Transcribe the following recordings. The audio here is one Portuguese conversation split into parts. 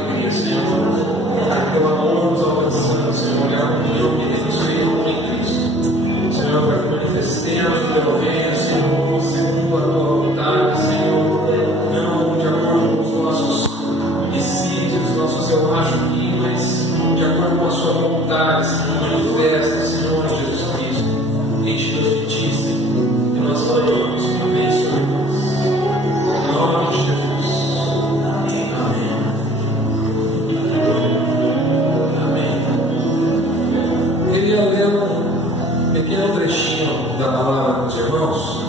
alegria, Senhor, o teu amor nos alcançando, Senhor, olhar com teu benefício em Cristo, Senhor, para que manifestemos o teu reino, Senhor, segundo a tua vontade, Senhor, não de acordo com os nossos desígnios, nossos eu acho que, mas de acordo com a sua vontade, Senhor, manifesta, Senhor, Jesus Cristo, enche-nos de ti, Senhor, que nós falamos, amém, Senhor, em nome de Jesus. Pequeno trechinho da palavra com os irmãos,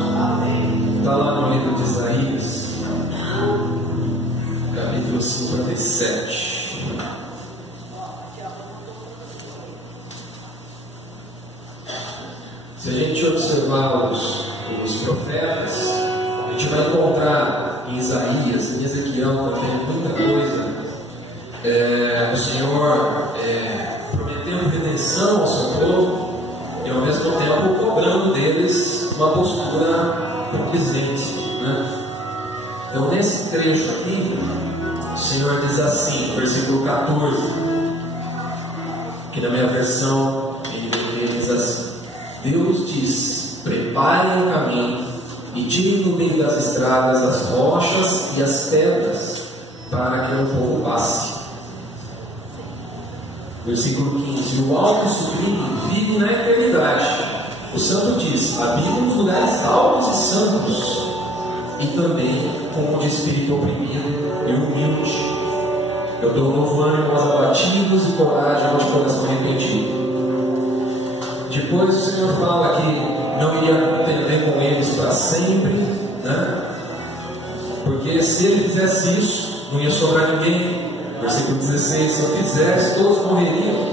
está lá no livro de Isaías, capítulo 57. Se a gente observar os profetas, a gente vai encontrar em Isaías, em Ezequiel também, muita coisa. O Senhor prometendo redenção ao seu povo, e ao mesmo tempo cobrando deles uma postura condizente, né? Então, nesse trecho aqui, o Senhor diz assim, versículo 14, que na minha versão ele diz assim: Deus diz: preparem o caminho e tirem do meio das estradas as rochas e as pedras, para que o povo passe. Versículo 15: o alto sublime vive na eternidade. O santo diz: habito nos lugares altos e santos, e também com o de espírito oprimido e humilde. Eu dou novo ânimo aos abatidos e coragem aos de coração arrependido. Depois o Senhor fala que não iria contender com eles para sempre, né? Porque se ele fizesse isso, não ia sobrar ninguém. Versículo 16: se eu fizesse, todos morreriam.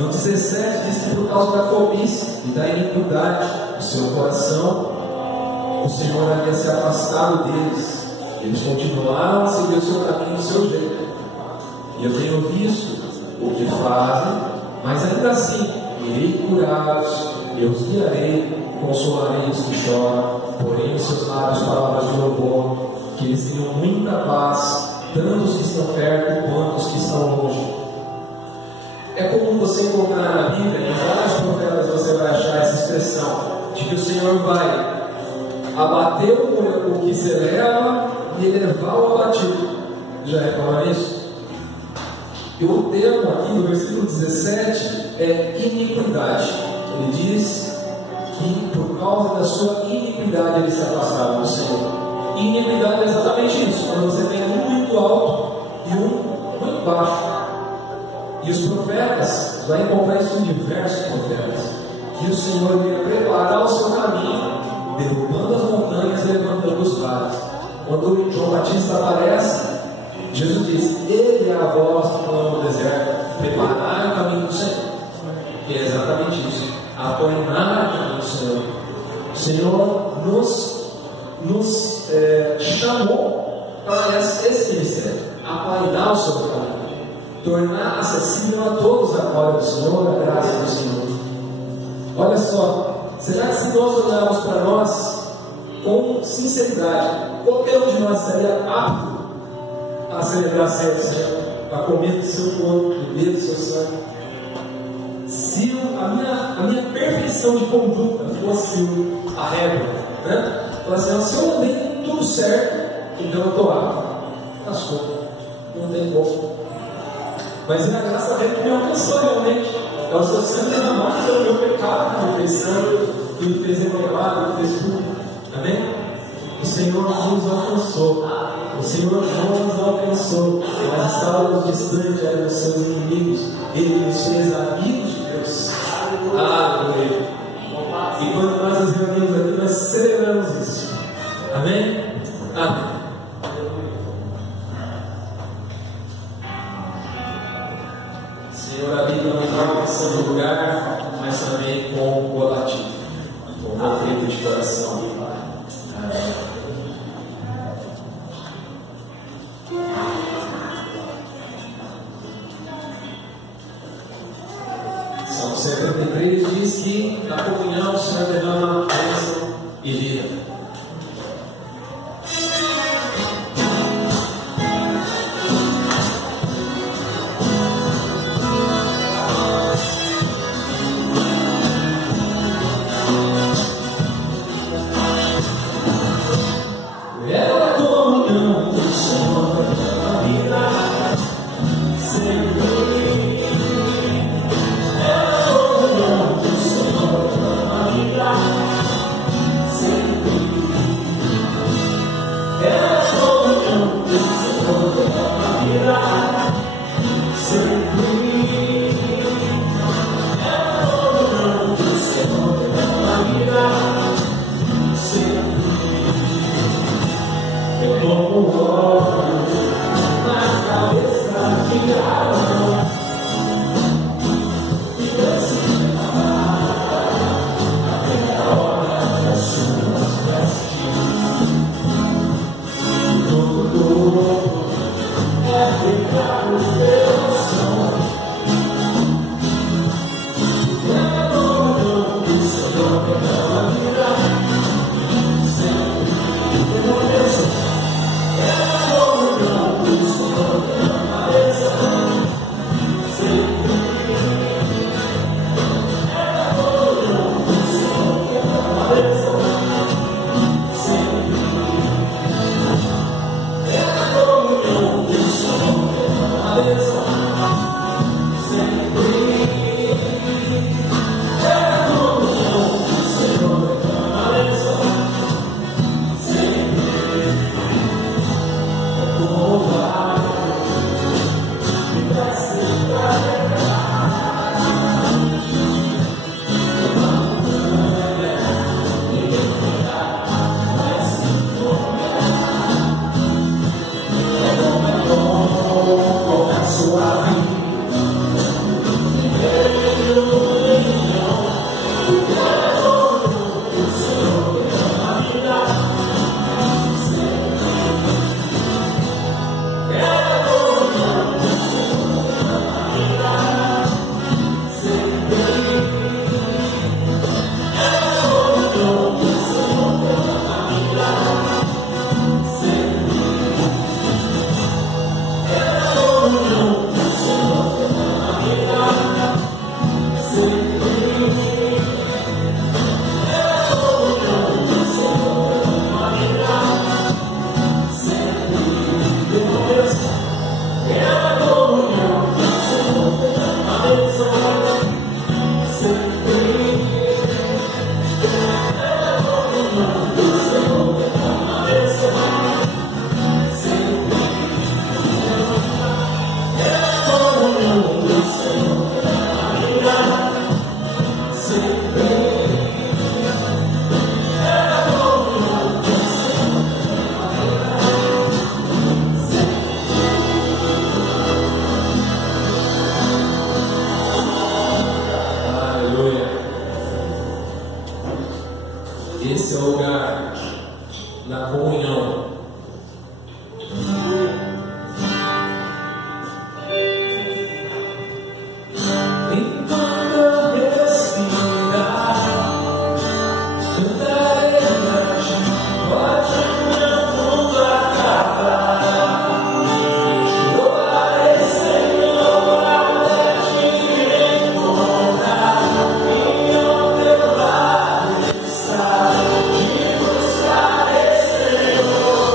No 17 diz que por causa da cobiça e da iniquidade do seu coração, o Senhor havia se afastado deles. Eles continuaram a seguir o seu caminho, o seu jeito. E eu tenho visto o que fazem, mas ainda assim irei curá-los, eu os guiarei, consolarei os que choram, porém os seus lábios palavras de louvor, que eles tenham muita paz, tanto os que estão perto quanto os que estão longe. É comum você encontrar na Bíblia, em vários profetas você vai achar essa expressão, de que o Senhor vai abater o que se eleva e elevar o abatido. Já repararam isso? E o termo aqui no versículo 17 é iniquidade. Ele diz que por causa da sua iniquidade eles se afastaram do Senhor. E iniquidade é exatamente isso, quando você tem um muito alto e um muito baixo. E os profetas, vai encontrar isso em diversos profetas, que o Senhor ia preparar o seu caminho, derrubando as montanhas e levantando os vales. Quando João Batista aparece, Jesus diz: ele é a voz que clama no deserto, preparar o caminho do Senhor. E é exatamente isso, aplanar o caminho do Senhor. O Senhor nos chamou para esse ministério, aplainar o seu caminho, tornar acessível a todos a glória do Senhor, a graça do Senhor. Olha só, será que se nós olharmos para nós com sinceridade, qualquer um de nós estaria apto a celebrar a ceia do Senhor, a comer do seu corpo, beber do seu sangue? Se a minha perfeição de conduta fosse a regra, né? Assim, se eu andei tudo certo, então eu estou apto. Passou, não tem como. Mas a graça dele que me alcançou realmente. É o seu sangue derramado pelo meu pecado, que me fez sangue, que me fez renovado, que me fez tudo. Amém? O Senhor nos alcançou. O Senhor não nos alcançou, mas estávamos distantes, éramos seus inimigos. Ele nos fez amigos de Deus. Aleluia. E quando nós nos reunimos aqui, nós celebramos isso. Amém? Amém. Senhor, habita não só no lugar, mas também com o abatido, com o ouvido de coração. Amém. Salmo 73 diz que na comunhão o Senhor derrama bênção e vida. Esse é o lugar da comunhão. Enquanto eu respirar, cantarei pra ti, pode meu mundo acabar. Louvarei, Senhor, até te encontrar, e onde eu vá estar, te buscarei, Senhor.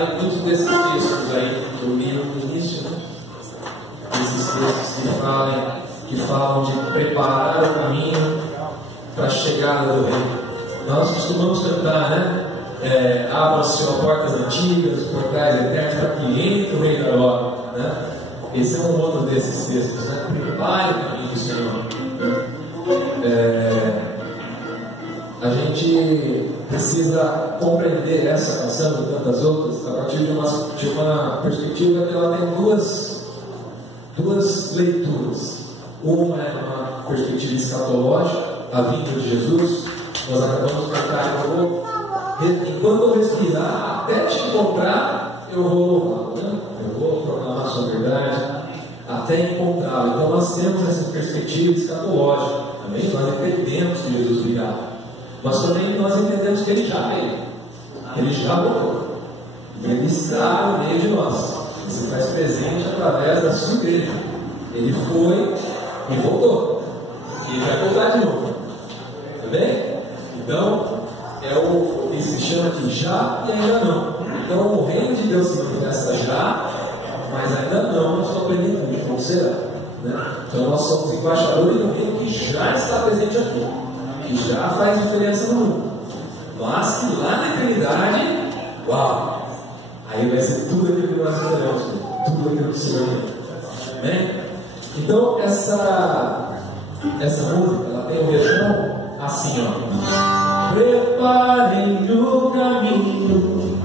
pensar em muitos desses textos aí que eu li no início, né? Esses textos que falam de preparar o caminho para a chegada do rei. Nós costumamos cantar, né? Abram-se portas antigas, portais eternos, para que entre o rei da glória, né? Esse é um outro desses textos, né? Prepare o caminho do Senhor. A gente precisa compreender essa canção e tantas outras a partir de uma perspectiva que ela tem duas leituras. Uma é uma perspectiva escatológica, a vinda de Jesus. Nós acabamos de cantar, enquanto eu respirar, até te encontrar, eu vou louvar, né? Eu vou proclamar a sua verdade, até encontrá-lo. Então nós temos essa perspectiva escatológica. Também nós entendemos que Jesus virá, mas também nós entendemos que Ele já veio, Ele já voltou, Ele está no meio de nós, Ele se faz presente através da sua igreja. Ele foi e voltou, e Ele vai voltar de novo, tá bem? Então é o que se chama de já e ainda não. Então o reino de Deus se manifesta já, mas ainda não na sua plenitude, como será, né? Então nós somos embaixadores do reino que já está presente aqui, que já faz diferença no mundo, mas que lá na eternidade, uau, aí vai ser tudo aquilo que nós esperamos, tudo aquilo que o Senhor quer, né? Então essa música, ela tem um refrão assim, ó: preparem o caminho,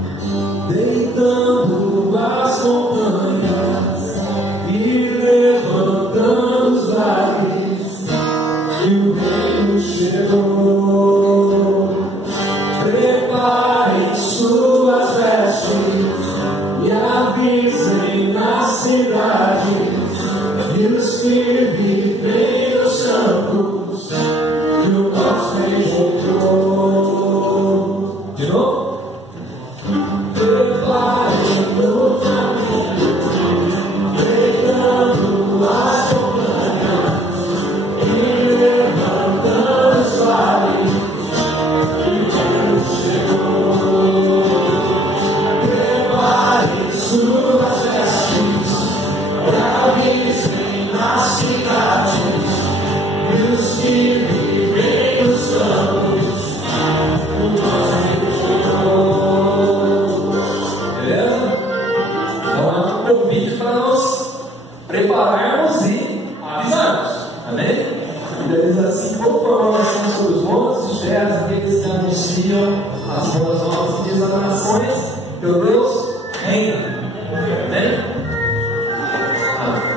deitando as montanhas e levantando os vales, e o reino chegou. Preparem suas vestes e avisem na cidade, e os que vivem nos campos, que o nosso rei voltou. De novo? Preparem o caminho, deitando as montanhas e levantando os vales, e o reino chegou. Preparem suas vestes e avisem nas cidades, e os que vivem nos campos, o nosso rei chegou. Beleza? Então é um convite para nós prepararmos e avisarmos. Amém? E diz assim: como proclamação sobre os montes e terras, aqueles que anunciam as boas novas, e diz as nações, teu Deus reina. Amém? Amém.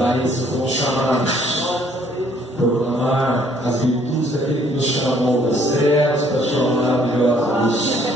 Para isso fomos chamados, proclamar as virtudes daquele que nos chamou das trevas para a sua maravilhosa luz.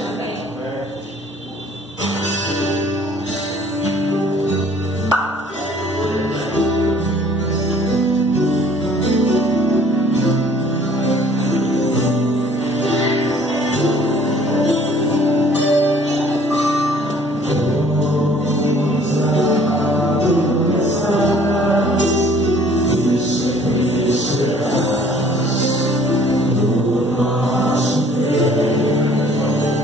Nosso Deus.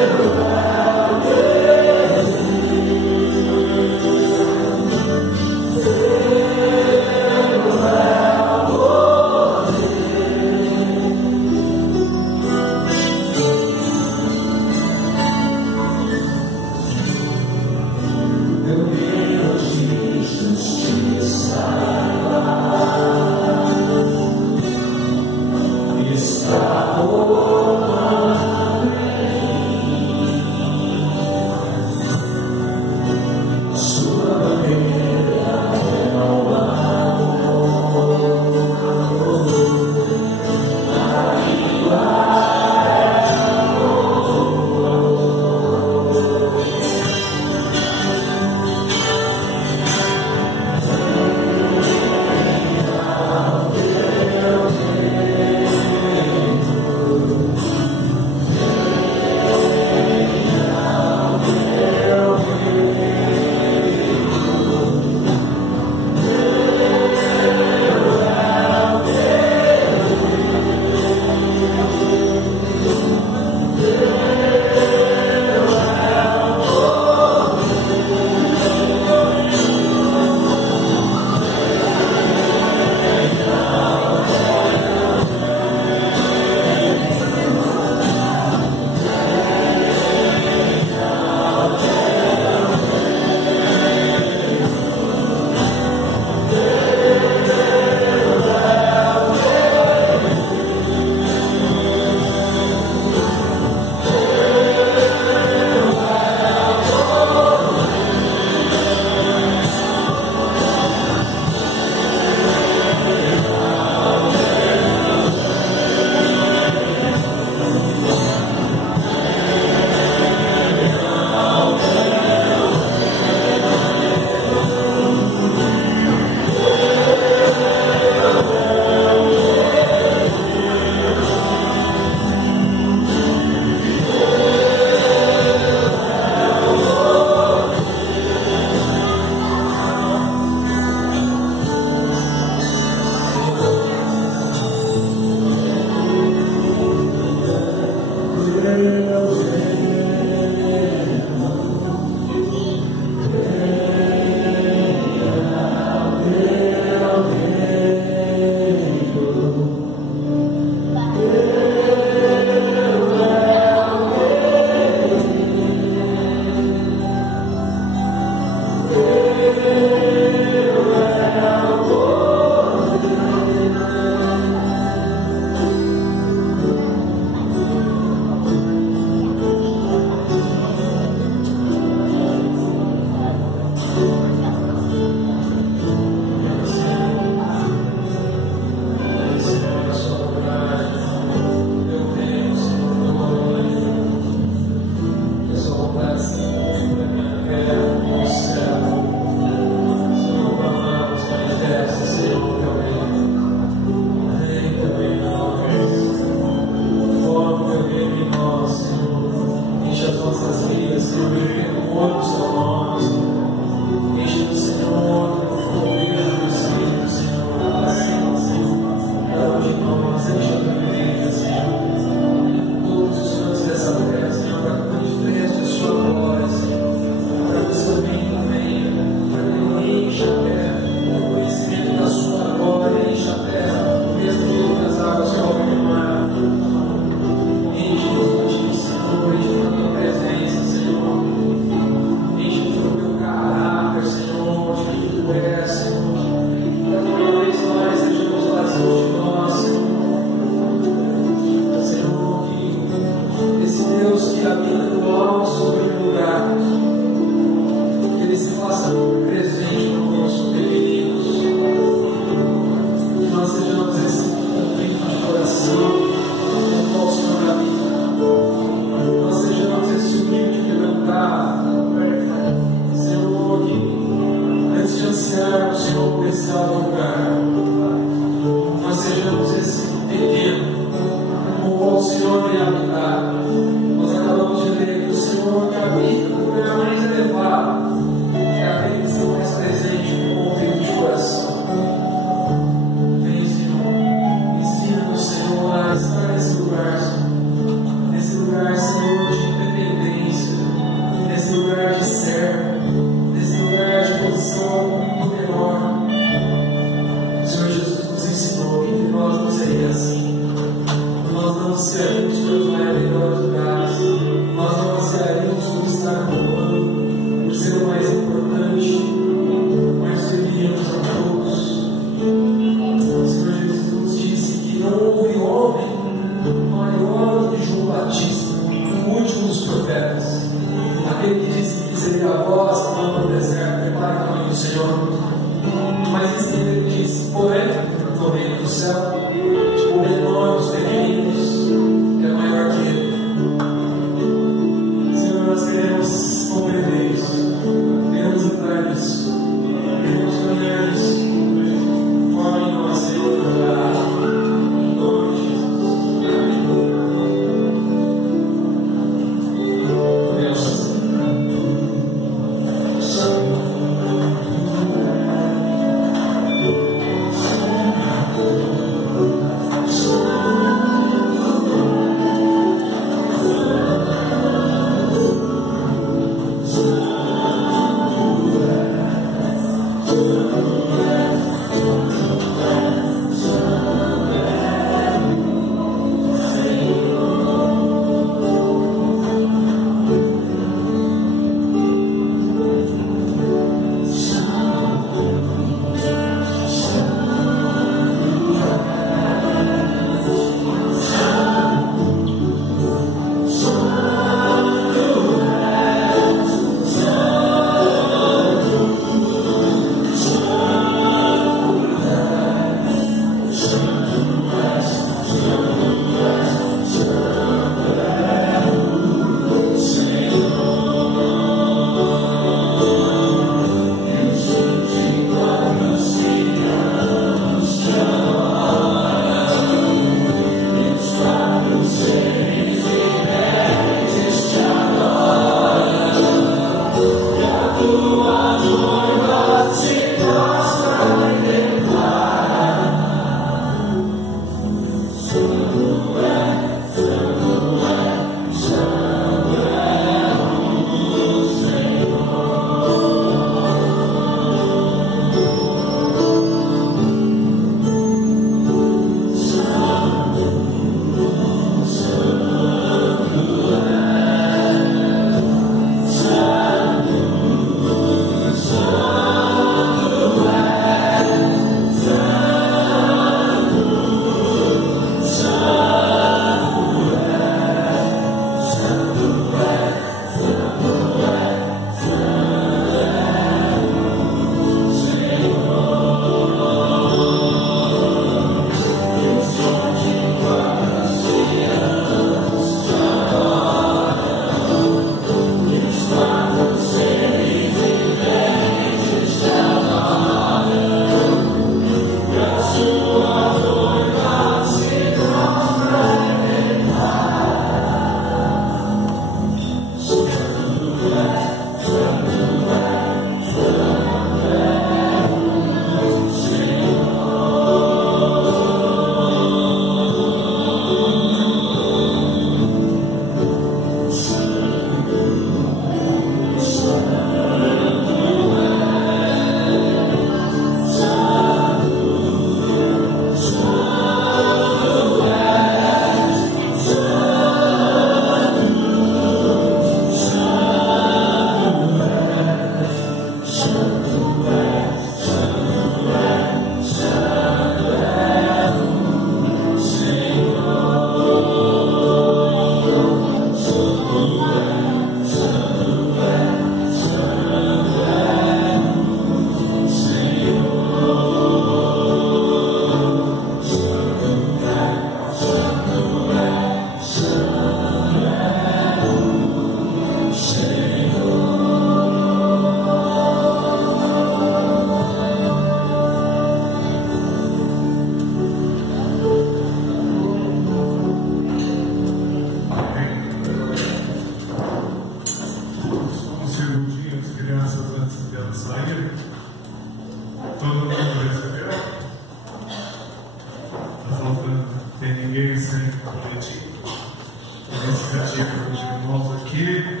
iniciativa dos irmãos aqui.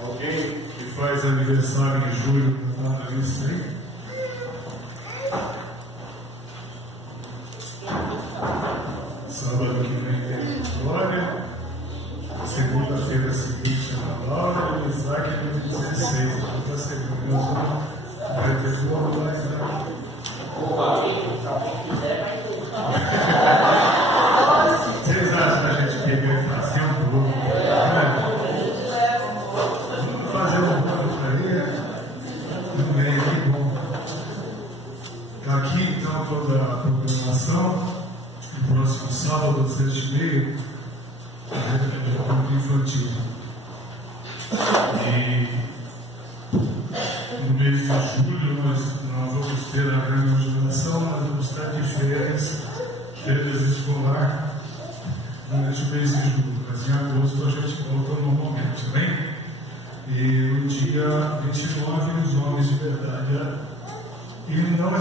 Alguém que faz aniversário em julho, nada nisso aí? Sábado que vem tem Vitória. Segunda-feira seguinte na Laura e o Isaac no dia 16. Outra semana nós vamos pretender organizar. Vocês acham que a gente pegar e fazer um grupo? Vamos fazer um grupo aí? Tudo bem, que bom. Aqui então toda a programação. No próximo sábado, às 7h30, é um infantil. E no mês de julho nós vamos ter a reunião de oração, nós vamos estar de férias escolar durante o mês de julho, mas em agosto a gente volta normalmente, bem? E no dia 29 os homens de verdade. E não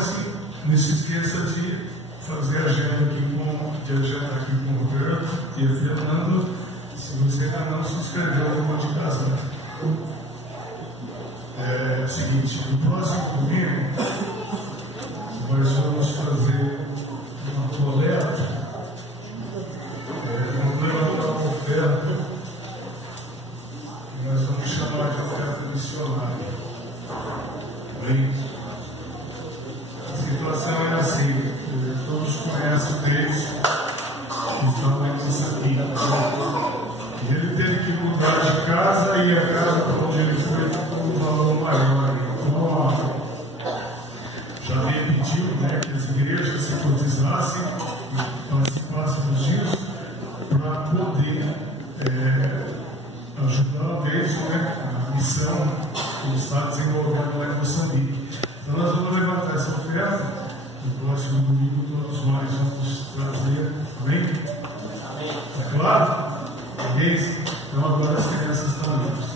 se esqueça de fazer agenda aqui com o Roberto e o Fernando, se você ainda não se inscreveu no Monte Casa. É o seguinte, no próximo domingo nós vamos fazer uma coleta, vamos levantar uma oferta, e nós vamos chamar de oferta missionária. Bem? A situação é assim, todos conhecem o Deus que fala isso aqui. E ele teve que mudar de casa e a casa para onde ele foi com um valor maior. Então, já me pediu, né, que as igrejas se cotizassem e participassem disso para poder ajudar o Deus, né, a missão que ele está desenvolvendo lá em Moçambique. Então nós vamos levantar essa oferta. No próximo domingo todos nós vamos trazer. Amém? É claro? Amém? Então agora as crianças estão livres.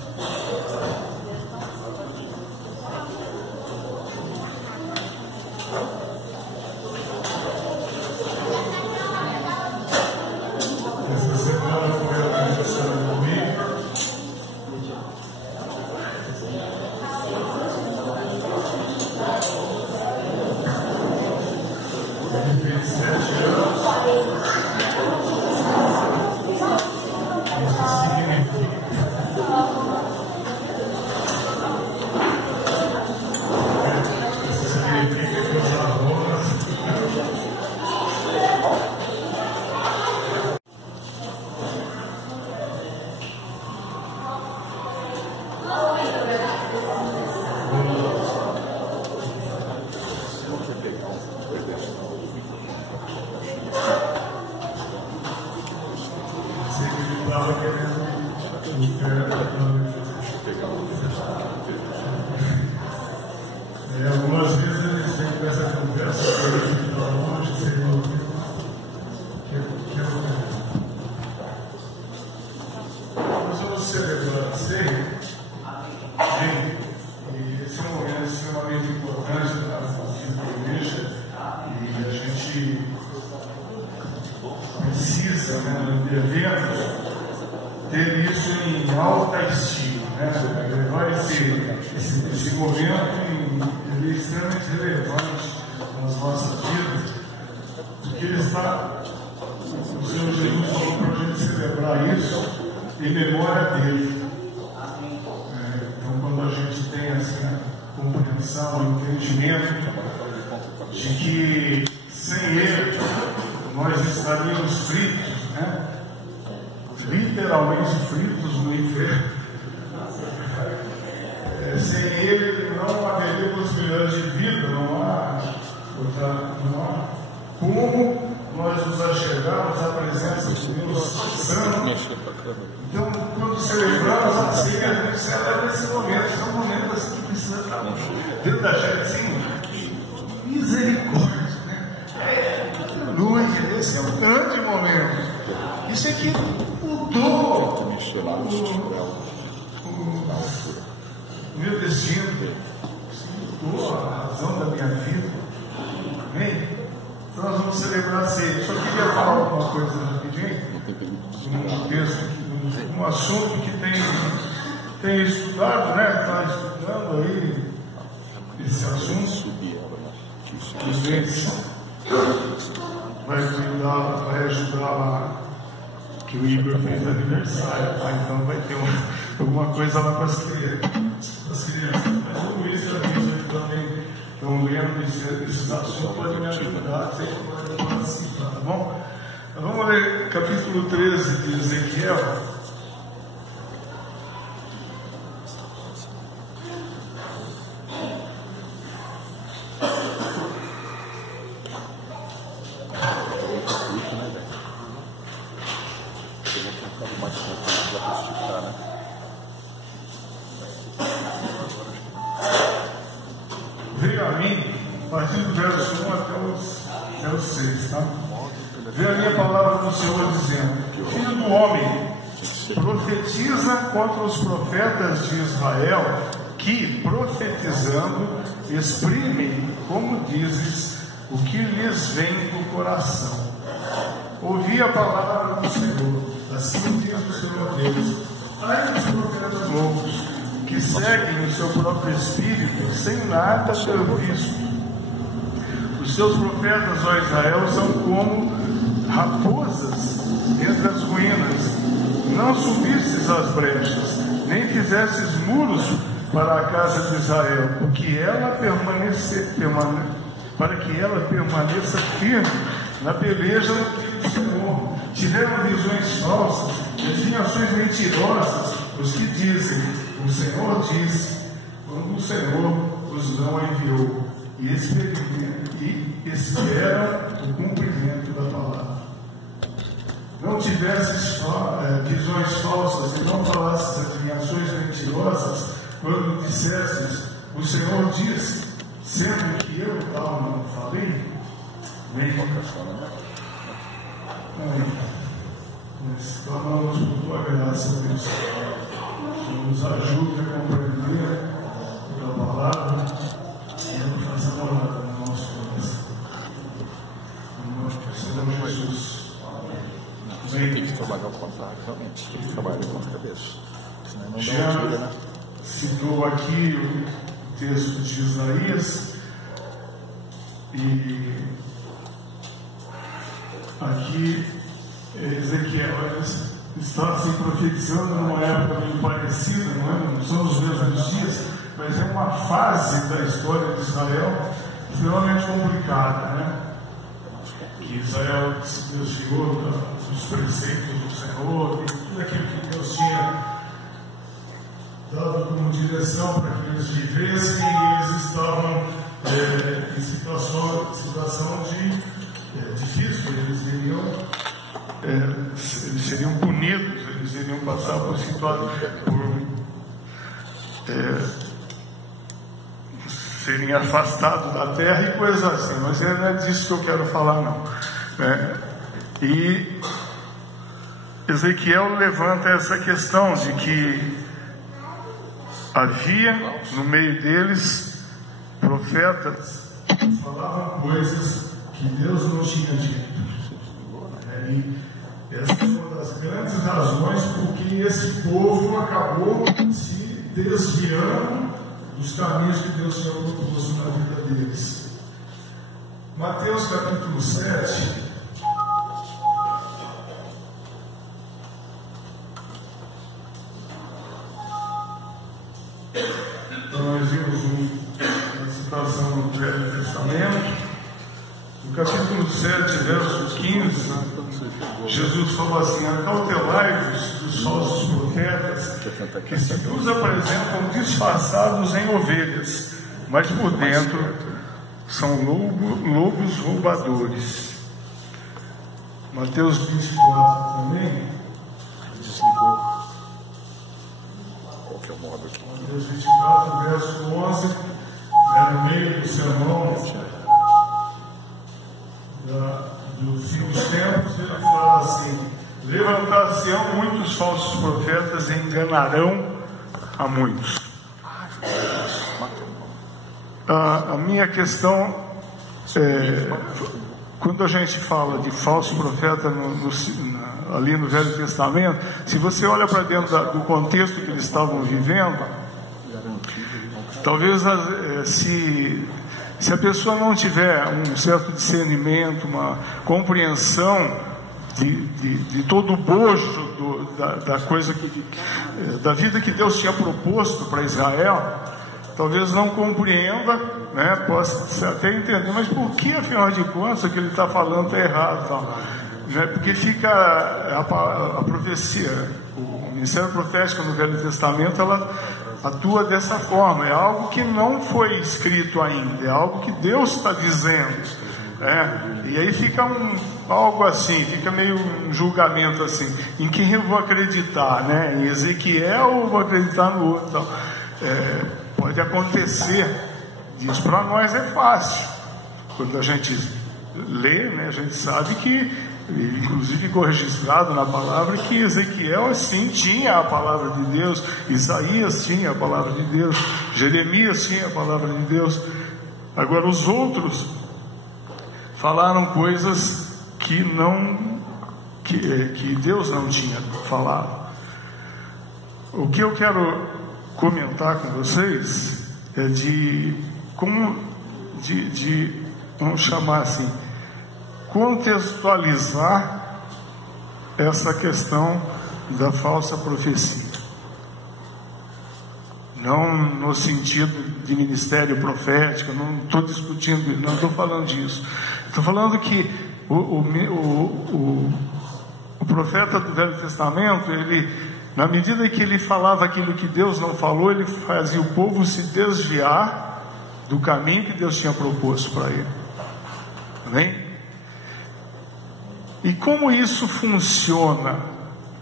Essa semana foi a aniversário do domingo. Ele fez 7 anos. Isso significa que os avós estava querendo algumas vezes eles vêm com essa conversa que está longe, sem ouvir que eu nós vamos celebrar a ceia, e esse é um momento extremamente importante na vida da igreja, e a gente precisa, né, de eventos, ter isso em alta estima, né? Levar esse momento ele é extremamente relevante nas nossas vidas, porque ele está, o Senhor Jesus falou para a gente celebrar isso em memória dele. Então, quando a gente tem essa compreensão, entendimento de que sem ele nós estaríamos fritos, né? Literalmente fritos no inferno. Sem ele não haveria possibilidade de vida, não há como nós nos achegarmos à presença de Deus Santo. Então, quando celebramos a ceia, a gente celebra esse momento. É um momento assim que precisa estar dentro da gente, assim, misericórdia, né? Aleluia, esse é um grande momento. Isso é que mudou o meu destino, mudou a razão da minha vida. Amém? Então nós vamos celebrar a ceia. Só queria falar uma coisa rapidinho. um assunto que tem estudado, né? Está estudando aí esse assunto. O Denis vai ajudar lá, que o Igor fez aniversário, tá? Então vai ter alguma coisa lá para as crianças. Mas o Luiz e a Luísa também estão lendo esse assunto, pode me ajudar, sei que pode participar, tá bom? Vamos ler capítulo 13 de Ezequiel. Veio a mim, a partir do verso 1 até o 6, tá? Veio a minha palavra do Senhor dizendo: Filho do homem, profetiza contra os profetas de Israel, que, profetizando, exprimem, como dizes, o que lhes vem do coração. Ouvi a palavra do Senhor, assim diz o Senhor Deus: ai dos profetas loucos, que seguem o seu próprio espírito, sem nada ter visto. Os seus profetas, ó Israel, são como raposas entre as ruínas. Não subistes às brechas, nem fizestes muros para a casa de Israel, para que ela permaneça firme na peleja do Senhor. Tiveram visões falsas, adivinhações mentirosas, os que dizem: o Senhor disse, quando o Senhor os não enviou, e esperam o cumprimento da palavra. Não tivesses visões falsas e não falasses adivinhações mentirosas, quando dissesses: o Senhor disse, sendo que eu tal não falei. Mas clamamos por tua graça, Deus, que nos ajude a compreender a tua palavra e a fazer morada no nosso coração. Em nome do Senhor Jesus. Tem que trabalhar ao contrário, realmente. Tem que trabalhar com a cabeça. Senão não dá Já altura, né? citou aqui o texto de Isaías, e aqui Ezequiel está se profetizando numa época meio parecida, não são os mesmos dias, mas é uma fase da história de Israel extremamente complicada, né? Que Israel se desviou dos preceitos do Senhor e tudo aquilo que Deus tinha dado como direção para que eles vivessem, e eles estavam em situação difícil. Eles seriam punidos, eles iriam passar por situação, serem afastados da terra e coisas assim, mas não é disso que eu quero falar, não. E Ezequiel levanta essa questão de que havia no meio deles profetas que falavam coisas que Deus não tinha dito. E essa é uma das grandes razões porque esse povo acabou se desviando dos caminhos que Deus tinha proposto na vida deles. Mateus capítulo 7. Então nós vimos uma citação do Velho Testamento. No capítulo 7, verso 15, Jesus falou assim: acautelai-vos dos falsos profetas, que se vos apresentam disfarçados em ovelhas, mas por dentro são lobos roubadores. Mateus 24 também. Desligou. Qual que é o modo aqui? Mateus 24, verso 11, no meio do sermão do fim dos tempos, ele fala assim: levantar-se-ão muitos falsos profetas e enganarão a muitos. A minha questão é, quando a gente fala de falso profeta ali no Velho Testamento, se você olha para dentro do contexto que eles estavam vivendo, talvez se a pessoa não tiver um certo discernimento, uma compreensão de todo o bojo da coisa da vida que Deus tinha proposto para Israel, talvez não compreenda, né? Possa até entender, mas por que, afinal de contas, o que ele está falando está errado, tal, né? Porque fica a profecia, o ministério profético no Velho Testamento, ela atua dessa forma. É algo que não foi escrito ainda, é algo que Deus está dizendo, né? E aí fica algo assim, fica meio um julgamento assim, em quem eu vou acreditar, né? Em Ezequiel ou vou acreditar no outro, tal. Pode acontecer disso. Para nós é fácil, quando a gente lê, né? A gente sabe que, inclusive ficou registrado na palavra, que Ezequiel sim tinha a palavra de Deus, Isaías tinha a palavra de Deus, Jeremias tinha a palavra de Deus. Agora os outros falaram coisas que Deus não tinha falado. O que eu quero comentar com vocês é vamos chamar assim, contextualizar essa questão da falsa profecia. Não no sentido de ministério profético, não estou discutindo, não estou falando disso. Estou falando que o profeta do Velho Testamento, ele, na medida que ele falava aquilo que Deus não falou, ele fazia o povo se desviar do caminho que Deus tinha proposto para ele. Amém? E como isso funciona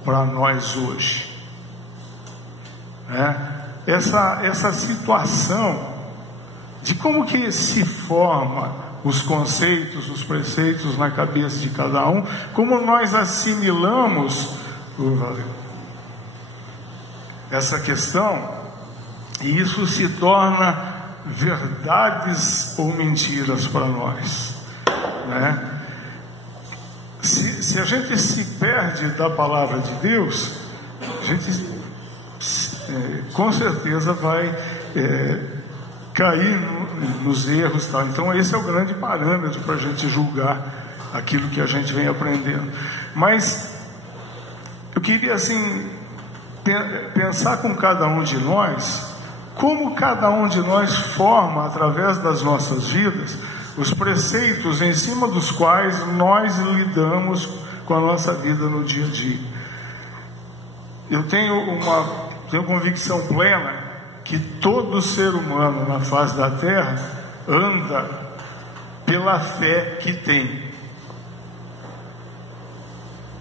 para nós hoje? Essa situação de como que se forma os conceitos, os preceitos na cabeça de cada um, como nós assimilamos essa questão, e isso se torna verdades ou mentiras para nós, né? Se a gente se perde da palavra de Deus, a gente com certeza vai cair nos erros, tá? Então esse é o grande parâmetro para a gente julgar aquilo que a gente vem aprendendo. Mas eu queria assim pensar com cada um de nós, como cada um de nós forma através das nossas vidas os preceitos em cima dos quais nós lidamos com a nossa vida no dia a dia. Eu tenho convicção plena que todo ser humano na face da terra anda pela fé que tem,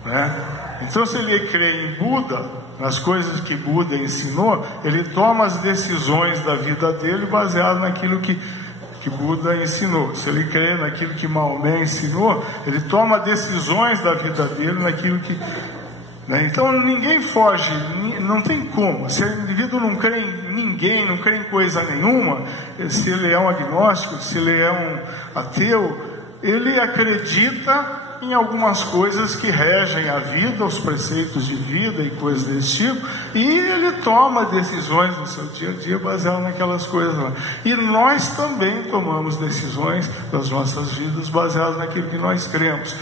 né? Então, se ele crê em Buda, nas coisas que Buda ensinou, ele toma as decisões da vida dele baseado naquilo que Buda ensinou. Se ele crê naquilo que Maomé ensinou, ele toma decisões da vida dele naquilo que, né? Então ninguém foge, não tem como. Se o indivíduo não crê em ninguém, não crê em coisa nenhuma, se ele é um agnóstico, se ele é um ateu, ele acredita em algumas coisas que regem a vida, os preceitos de vida e coisas desse tipo, e ele toma decisões no seu dia a dia baseado naquelas coisas lá. E nós também tomamos decisões das nossas vidas baseadas naquilo que nós cremos.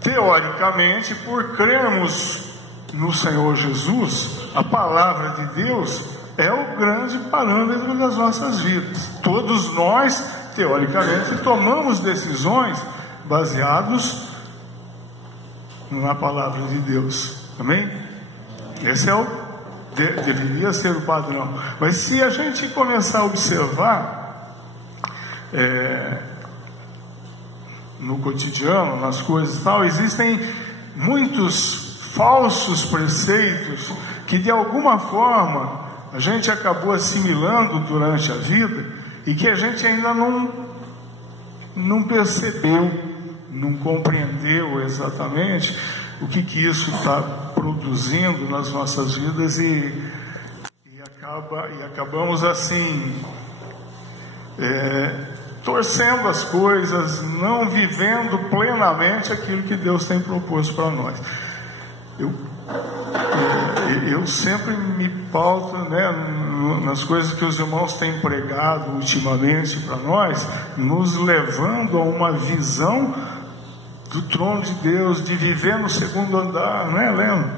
Teoricamente, por crermos no Senhor Jesus, a palavra de Deus é o grande parâmetro das nossas vidas. Todos nós, teoricamente, tomamos decisões baseados na palavra de Deus. Amém? Esse deveria ser o padrão. Mas se a gente começar a observar no cotidiano, nas coisas e tal, existem muitos falsos preceitos que de alguma forma a gente acabou assimilando durante a vida e que a gente ainda não percebeu, não compreendeu exatamente o que isso está produzindo nas nossas vidas e acabamos assim torcendo as coisas, não vivendo plenamente aquilo que Deus tem proposto para nós. eu sempre me pauto, né, nas coisas que os irmãos têm pregado ultimamente para nós, nos levando a uma visão do trono de Deus, de viver no segundo andar, não é, Leno?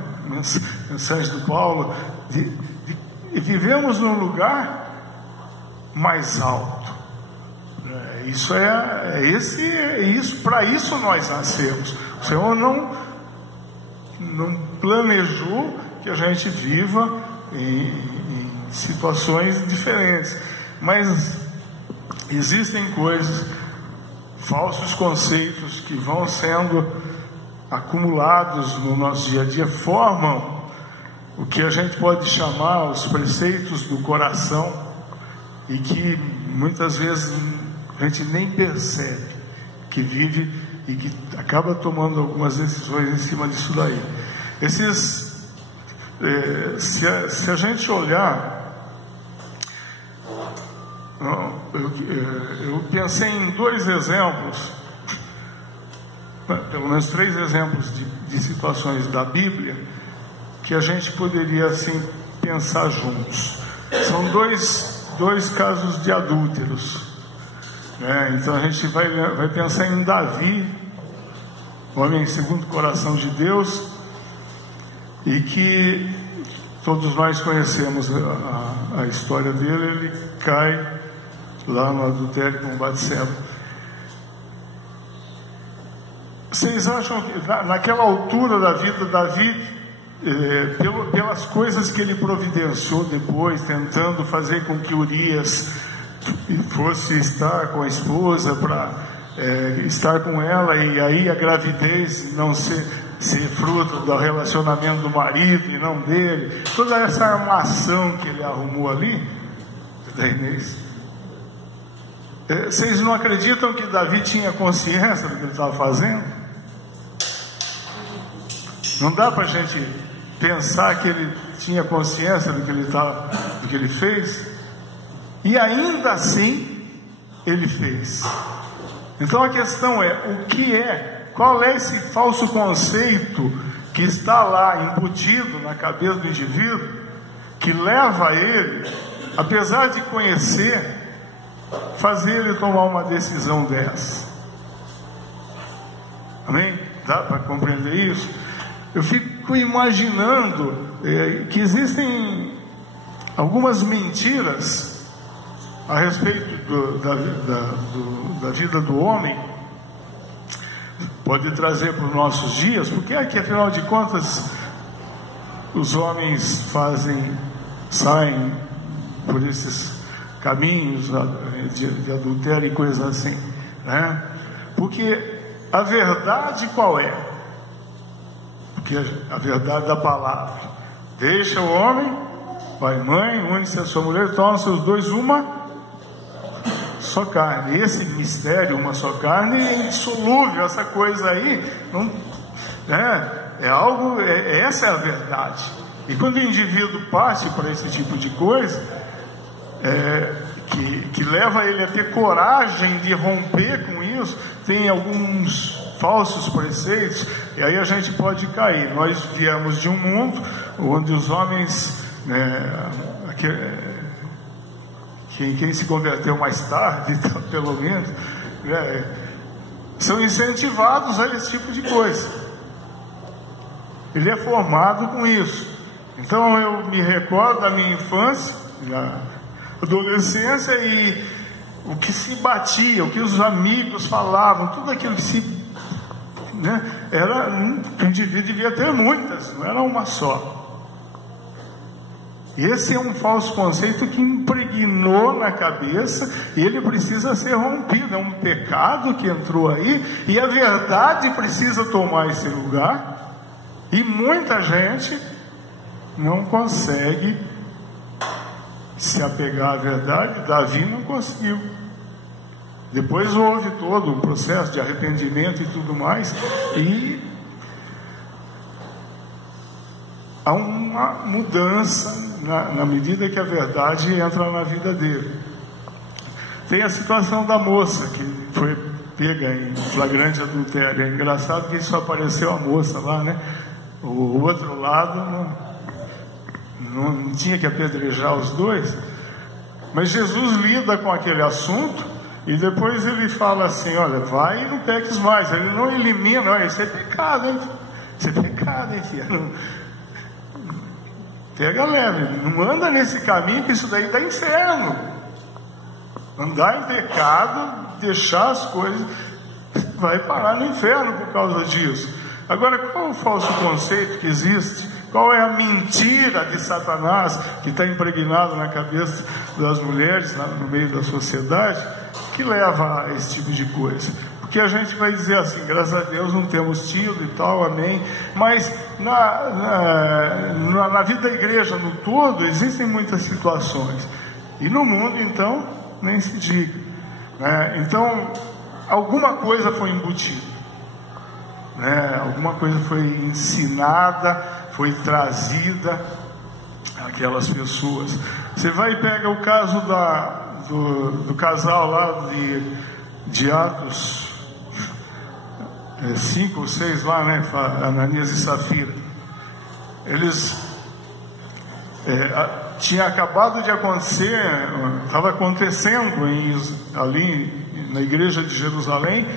Mensagem do Paulo, vivemos num lugar mais alto. Para isso nós nascemos. O Senhor não planejou que a gente viva em situações diferentes, mas existem coisas, falsos conceitos que vão sendo acumulados no nosso dia a dia, formam o que a gente pode chamar os preceitos do coração, e que muitas vezes a gente nem percebe que vive e que acaba tomando algumas decisões em cima disso daí. Se a gente olhar, eu pensei em 2 exemplos, pelo menos 3 exemplos de situações da Bíblia que a gente poderia assim pensar juntos. São dois casos de adúlteros, né? Então a gente vai pensar em Davi, homem segundo o coração de Deus, e que todos nós conhecemos a história dele. Ele cai lá no adultério com Batseba. Vocês acham que naquela altura da vida, Davi, pelas coisas que ele providenciou depois, tentando fazer com que Urias fosse estar com a esposa para estar com ela, e aí a gravidez não ser fruto do relacionamento do marido e não dele, toda essa armação que ele arrumou ali da Inês, vocês não acreditam que Davi tinha consciência do que ele estava fazendo? Não dá para a gente pensar que ele tinha consciência do que ele fez? E ainda assim ele fez. Então a questão é, qual é esse falso conceito que está lá embutido na cabeça do indivíduo, que leva ele, apesar de conhecer, fazer ele tomar uma decisão dessa? Amém? Dá para compreender isso? Eu fico imaginando que existem algumas mentiras a respeito da vida do homem, pode trazer para os nossos dias, porque aqui, afinal de contas, os homens saem por esses caminhos de adultério e coisas assim, né? Porque a verdade qual é? Porque a verdade da palavra: deixa o homem, pai e mãe, une-se a sua mulher, tornam-se os dois uma só carne. Esse mistério, uma só carne, é indissolúvel. Essa coisa aí não, essa é a verdade. E quando o indivíduo parte para esse tipo de coisa, que leva ele a ter coragem de romper com isso, tem alguns falsos preceitos, e aí a gente pode cair. Nós viemos de um mundo onde os homens, quem se converteu mais tarde, pelo menos, são incentivados a esse tipo de coisa. Ele é formado com isso. Então eu me recordo da minha infância, da adolescência, e o que se batia, o que os amigos falavam, tudo aquilo que se o indivíduo devia ter muitas, não era uma só. Esse é um falso conceito que impregnou na cabeça, e ele precisa ser rompido. É um pecado que entrou aí, e a verdade precisa tomar esse lugar, e muita gente não consegue se apegar à verdade. Davi não conseguiu. Depois houve todo um processo de arrependimento e tudo mais, e há uma mudança na medida que a verdade entra na vida dele. Tem a situação da moça que foi pega em flagrante adultério. É engraçado que só apareceu a moça lá, né? O outro lado não tinha que apedrejar os dois. Mas Jesus lida com aquele assunto e depois ele fala assim: olha, vai e não peques mais. Ele não elimina: olha, isso é pecado, hein? Isso é pecado, hein, filha? Não, pega leve, não anda nesse caminho, que isso daí dá inferno. Andar em pecado, deixar as coisas, vai parar no inferno por causa disso. Agora, qual é o falso conceito que existe? Qual é a mentira de Satanás que está impregnado na cabeça das mulheres, no meio da sociedade, que leva a esse tipo de coisa? Porque a gente vai dizer assim: graças a Deus não temos tido e tal, amém. Mas na vida da igreja no todo existem muitas situações. E no mundo, então, nem se diga, né? Então, alguma coisa foi embutida, né? Alguma coisa foi ensinada, foi trazida àquelas pessoas. Você vai e pega o caso do casal lá de Atos 5 ou 6 lá, né? Ananias e Safira. Eles tinha acabado de acontecer, estava acontecendo ali na igreja de Jerusalém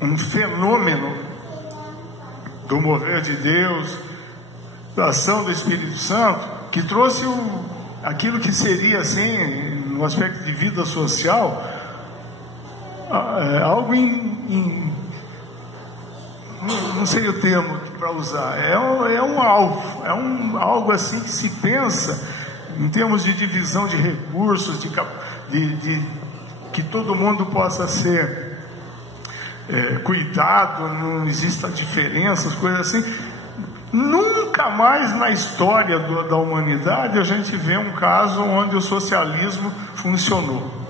um fenômeno do mover de Deus, da ação do Espírito Santo, que trouxe aquilo que seria, assim, no aspecto de vida social, algo não sei o termo para usar, algo assim que se pensa em termos de divisão de recursos, de que todo mundo possa ser cuidado, não exista diferenças, coisas assim. Nunca mais na história da humanidade a gente vê um caso onde o socialismo funcionou.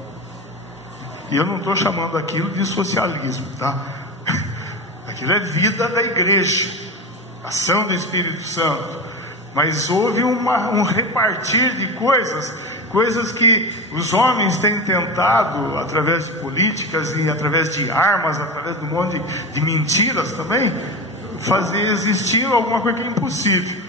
E eu não estou chamando aquilo de socialismo, tá? Aquilo é vida da igreja, ação do Espírito Santo. Mas houve um repartir de coisas que os homens têm tentado, através de políticas e através de armas, através de um monte de mentiras também, fazer existir alguma coisa que é impossível.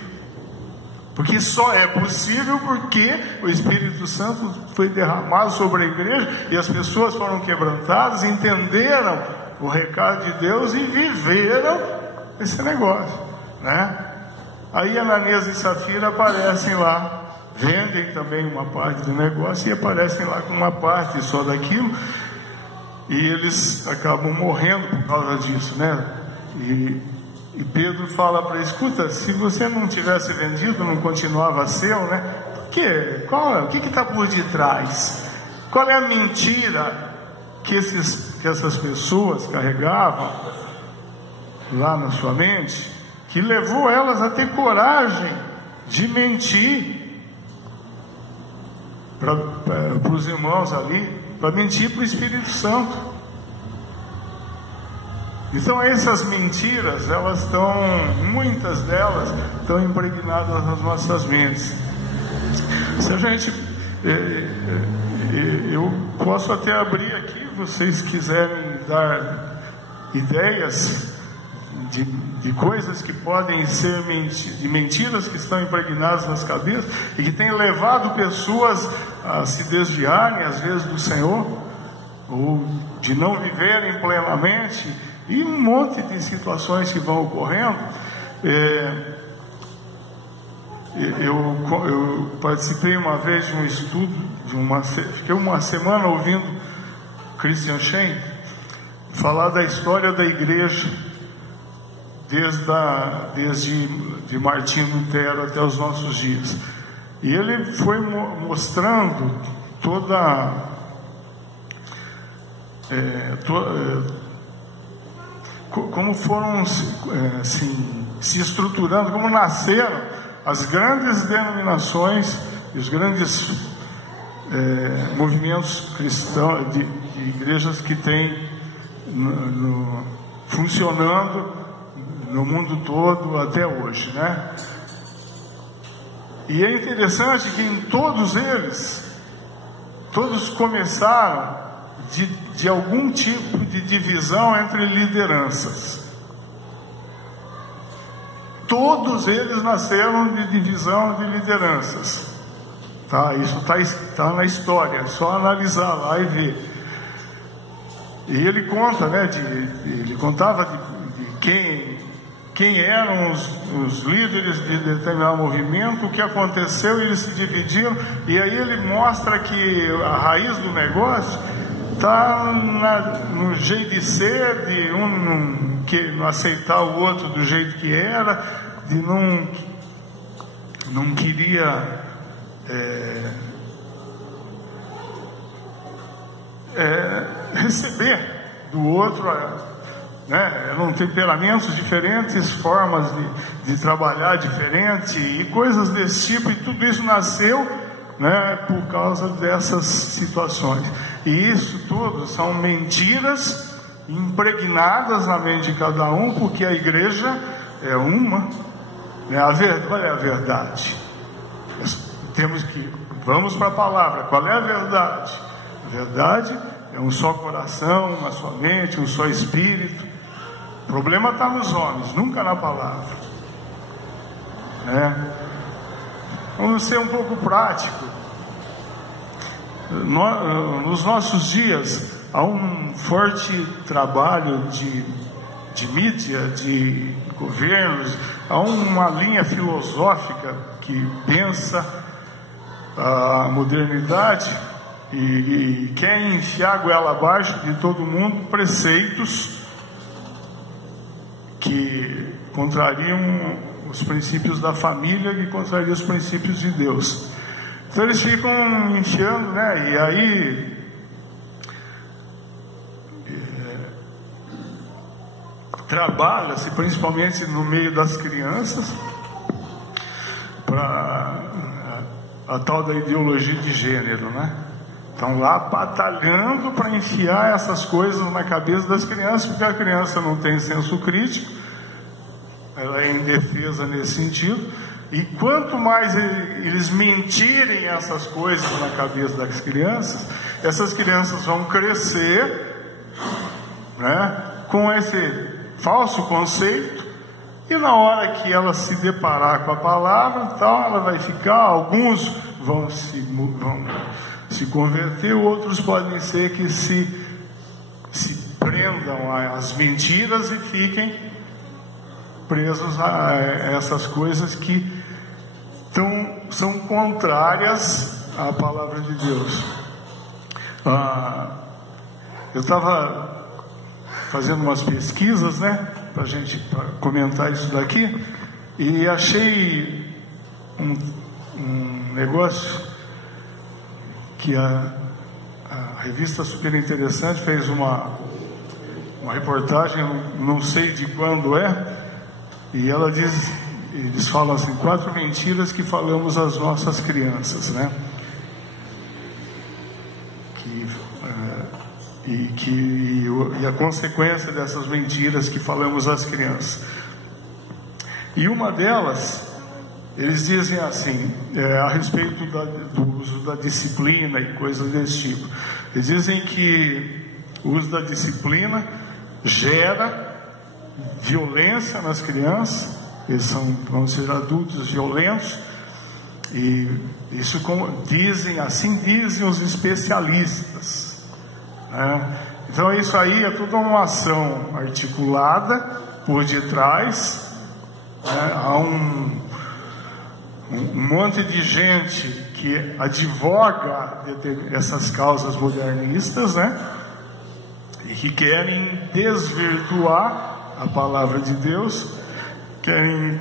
Porque só é possível porque o Espírito Santo foi derramado sobre a igreja e as pessoas foram quebrantadas, entenderam o recado de Deus e viveram esse negócio, né? Aí Ananias e Safira aparecem lá, vendem também uma parte do negócio e aparecem lá com uma parte só daquilo, e eles acabam morrendo por causa disso, né? E Pedro fala para ele: escuta, se você não tivesse vendido, não continuava seu, né? Por quê? O que está por detrás? Qual é a mentira que essas pessoas carregavam lá na sua mente, que levou elas a ter coragem de mentir para os irmãos ali, para mentir para o Espírito Santo? Então essas mentiras, muitas delas estão impregnadas nas nossas mentes. Se a gente, eu posso até abrir aqui, vocês quiserem dar ideias de coisas que podem ser de mentiras que estão impregnadas nas cabeças e que têm levado pessoas a se desviarem às vezes do Senhor, ou de não viverem plenamente, e um monte de situações que vão ocorrendo. Eu participei uma vez de um estudo, fiquei uma semana ouvindo Christian Shane falar da história da igreja, desde Martinho Lutero até os nossos dias. E ele foi mostrando como foram se estruturando, como nasceram as grandes denominações e os grandes movimentos cristãos de igrejas que têm funcionando no mundo todo até hoje, né? E é interessante que em todos eles, todos começaram de algum tipo de divisão entre lideranças. Todos eles nasceram de divisão de lideranças. Tá? Isso está na história, é só analisar lá e ver. E ele conta, né, ele contava de quem eram os líderes de determinado movimento, o que aconteceu, eles se dividiram, e aí ele mostra que a raiz do negócio está no jeito de ser, de não aceitar o outro do jeito que era, de não queria receber do outro, né? Eram temperamentos diferentes, formas de trabalhar diferente e coisas desse tipo, e tudo isso nasceu, né, por causa dessas situações. E isso tudo são mentiras impregnadas na mente de cada um, porque a igreja é uma, né? Qual é a verdade? Vamos para a palavra. Qual é a verdade? A verdade é um só coração, uma só mente, um só espírito. O problema está nos homens, nunca na palavra, né? Vamos ser um pouco prático. Nos nossos dias há um forte trabalho de mídia, de governos, há uma linha filosófica que pensa a modernidade e quer enfiar a goela abaixo de todo mundo preceitos que contrariam os princípios da família, que contrariam os princípios de Deus. Então eles ficam enfiando, né? E aí trabalha-se principalmente no meio das crianças para a tal da ideologia de gênero, né? Estão lá batalhando para enfiar essas coisas na cabeça das crianças, porque a criança não tem senso crítico, ela é indefesa nesse sentido, e quanto mais eles mentirem essas coisas na cabeça das crianças, essas crianças vão crescer, né, com esse falso conceito, e na hora que ela se deparar com a palavra, então ela vai ficar, alguns vão se converter, outros podem ser que se prendam às mentiras e fiquem presos a essas coisas que são contrárias à palavra de Deus. Eu estava fazendo umas pesquisas, né, para a gente comentar isso daqui, e achei um negócio que a revista Super Interessante fez uma reportagem, não sei de quando é, e eles falam assim, 4 mentiras que falamos às nossas crianças, né? E a consequência dessas mentiras que falamos às crianças. E uma delas, eles dizem assim, a respeito do uso da disciplina e coisas desse tipo. Eles dizem que o uso da disciplina gera violência nas crianças, eles vão ser adultos violentos, e isso dizem os especialistas, né? Então isso aí é toda uma ação articulada por detrás, né? Há um monte de gente que advoga essas causas modernistas, né? E que querem desvirtuar a palavra de Deus, querem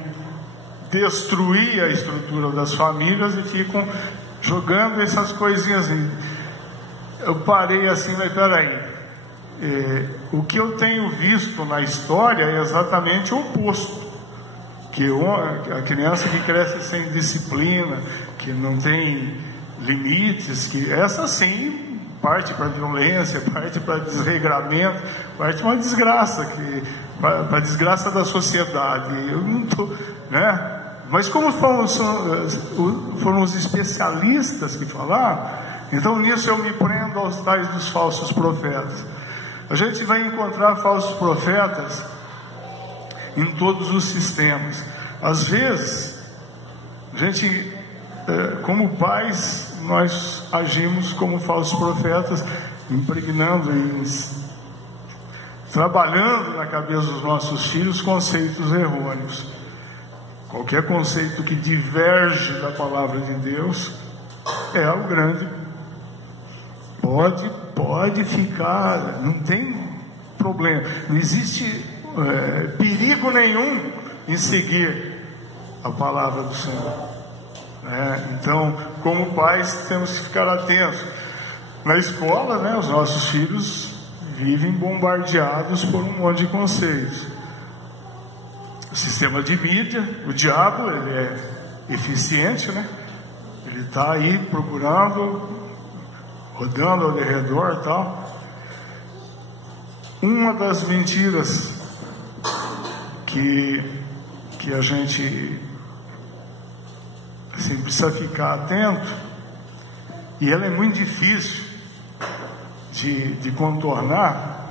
destruir a estrutura das famílias e ficam jogando essas coisinhas aí. Eu parei assim, mas peraí, o que eu tenho visto na história é exatamente o oposto, que a criança que cresce sem disciplina, que não tem limites, que essa sim parte para violência, parte para desregramento, parte para uma desgraça, para a desgraça da sociedade. Eu não estou, né? Mas como foram os especialistas que falaram, então nisso eu me prendo aos tais dos falsos profetas. A gente vai encontrar falsos profetas em todos os sistemas. Às vezes, a gente, como pais, nós agimos como falsos profetas, impregnando trabalhando na cabeça dos nossos filhos conceitos errôneos. Qualquer conceito que diverge da palavra de Deus é algo grande. Pode ficar, não tem problema, não existe perigo nenhum em seguir a palavra do Senhor. Então, como pais, temos que ficar atentos. Na escola, né, os nossos filhos vivem bombardeados por um monte de conceitos. O sistema de mídia, o diabo, ele é eficiente, né? Ele está aí procurando, rodando ao redor e tal. Uma das mentiras que a gente assim, precisa ficar atento, e ela é muito difícil de contornar,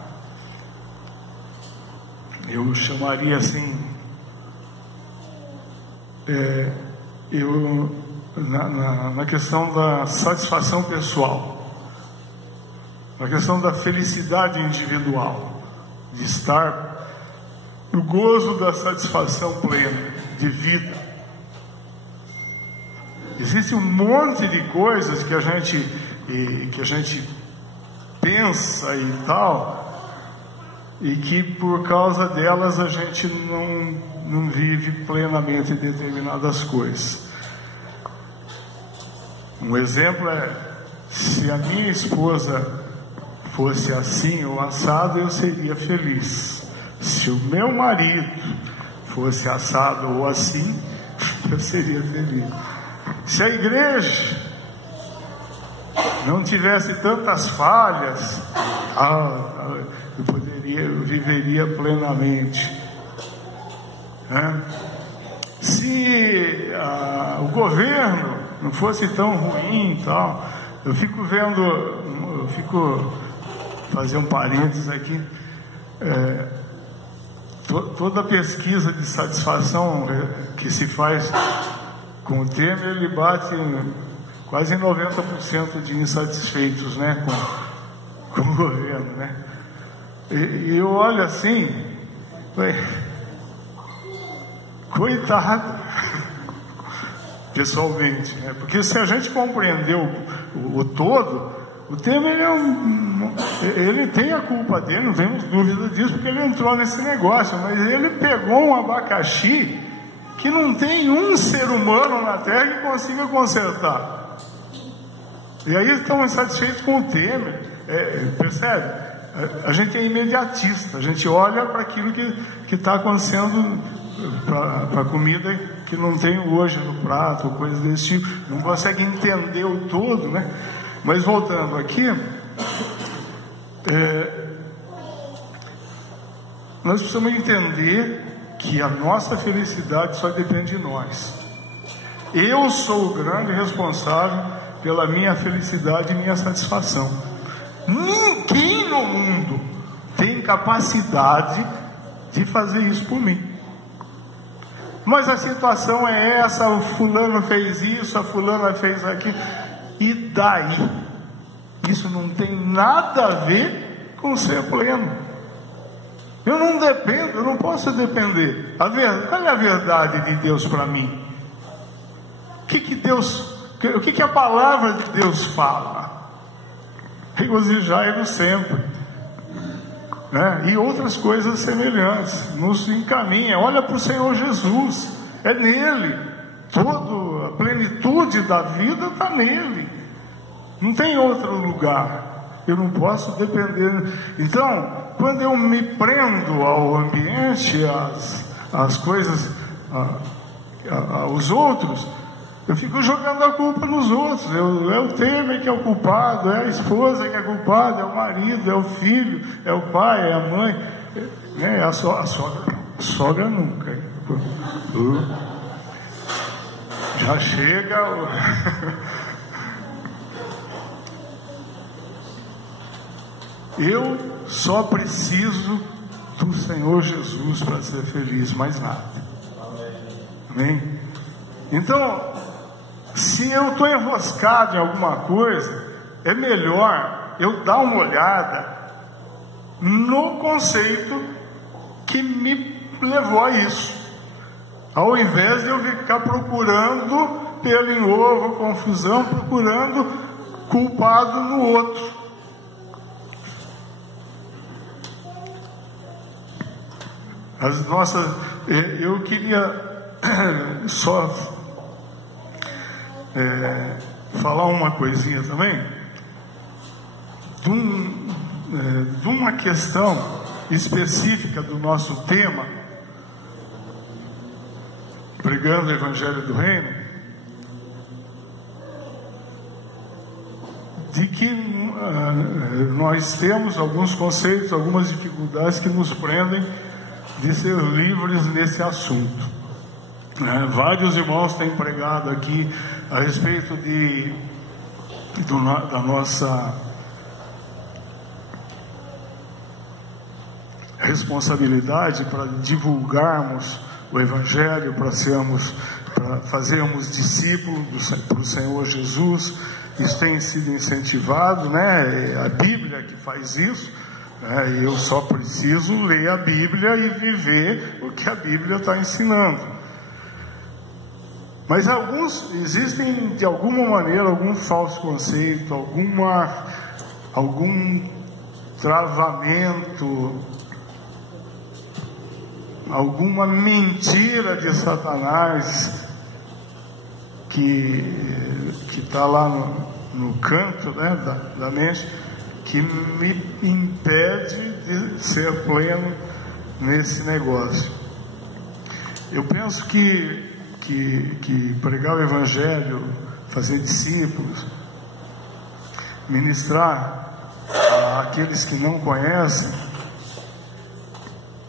eu chamaria assim, na questão da satisfação pessoal, na questão da felicidade individual, de estar no gozo da satisfação plena de vida. Existe um monte de coisas que a gente pensa e tal, e que por causa delas a gente não vive plenamente determinadas coisas. Um exemplo é: se a minha esposa fosse assim ou assado, eu seria feliz. Se o meu marido fosse assado ou assim, eu seria feliz. Se a igreja não tivesse tantas falhas, eu viveria plenamente. Se o governo não fosse tão ruim e tal, eu fico fazer um parênteses aqui, toda pesquisa de satisfação que se faz com o Temer, ele bate quase 90% de insatisfeitos, né, com o governo, né? E eu olho assim, coitado, pessoalmente, né? Porque se a gente compreendeu o todo, o Temer ele tem a culpa dele, não temos dúvida disso, porque ele entrou nesse negócio, mas ele pegou um abacaxi que não tem um ser humano na Terra que consiga consertar. E aí estão insatisfeitos com o Temer. Percebe? A gente é imediatista, a gente olha para aquilo que está acontecendo, para a comida que não tem hoje no prato, coisas desse tipo, não consegue entender o todo, né? Mas voltando aqui, nós precisamos entender que a nossa felicidade só depende de nós. Eu sou o grande responsável pela minha felicidade e minha satisfação. Ninguém no mundo tem capacidade de fazer isso por mim. Mas a situação é essa, o fulano fez isso, a fulana fez aquilo, e daí? Isso não tem nada a ver com ser pleno. Eu não dependo, eu não posso depender. Qual é a verdade de Deus para mim? O que a palavra de Deus fala? Regozijai-vos sempre, né? E outras coisas semelhantes. Nos encaminha. Olha para o Senhor Jesus. É nele. Toda a plenitude da vida está nele. Não tem outro lugar. Eu não posso depender. Então, quando eu me prendo ao ambiente, às coisas, aos outros, eu fico jogando a culpa nos outros. É o Temer que é o culpado, é a esposa que é culpada, é o marido, é o filho, é o pai, é a mãe, a sogra. Sogra nunca. Já chega. Eu só preciso do Senhor Jesus para ser feliz, mais nada. Amém? Então, se eu estou enroscado em alguma coisa, é melhor eu dar uma olhada no conceito que me levou a isso, ao invés de eu ficar procurando pelo em ovo, confusão, procurando culpado no outro. Eu queria só falar uma coisinha também de uma questão específica do nosso tema, pregando o Evangelho do Reino, de que nós temos alguns conceitos, algumas dificuldades que nos prendem de ser livres nesse assunto. Vários irmãos têm pregado aqui a respeito da nossa responsabilidade para divulgarmos o Evangelho, para fazermos discípulos para o Senhor Jesus. Isso tem sido incentivado, né? É a Bíblia que faz isso. Eu só preciso ler a Bíblia e viver o que a Bíblia está ensinando. Mas existem de alguma maneira algum falso conceito, algum travamento, alguma mentira de Satanás que está lá no canto, né, da mente, que me impede de ser pleno nesse negócio. Eu penso que pregar o Evangelho, fazer discípulos, ministrar àqueles que não conhecem,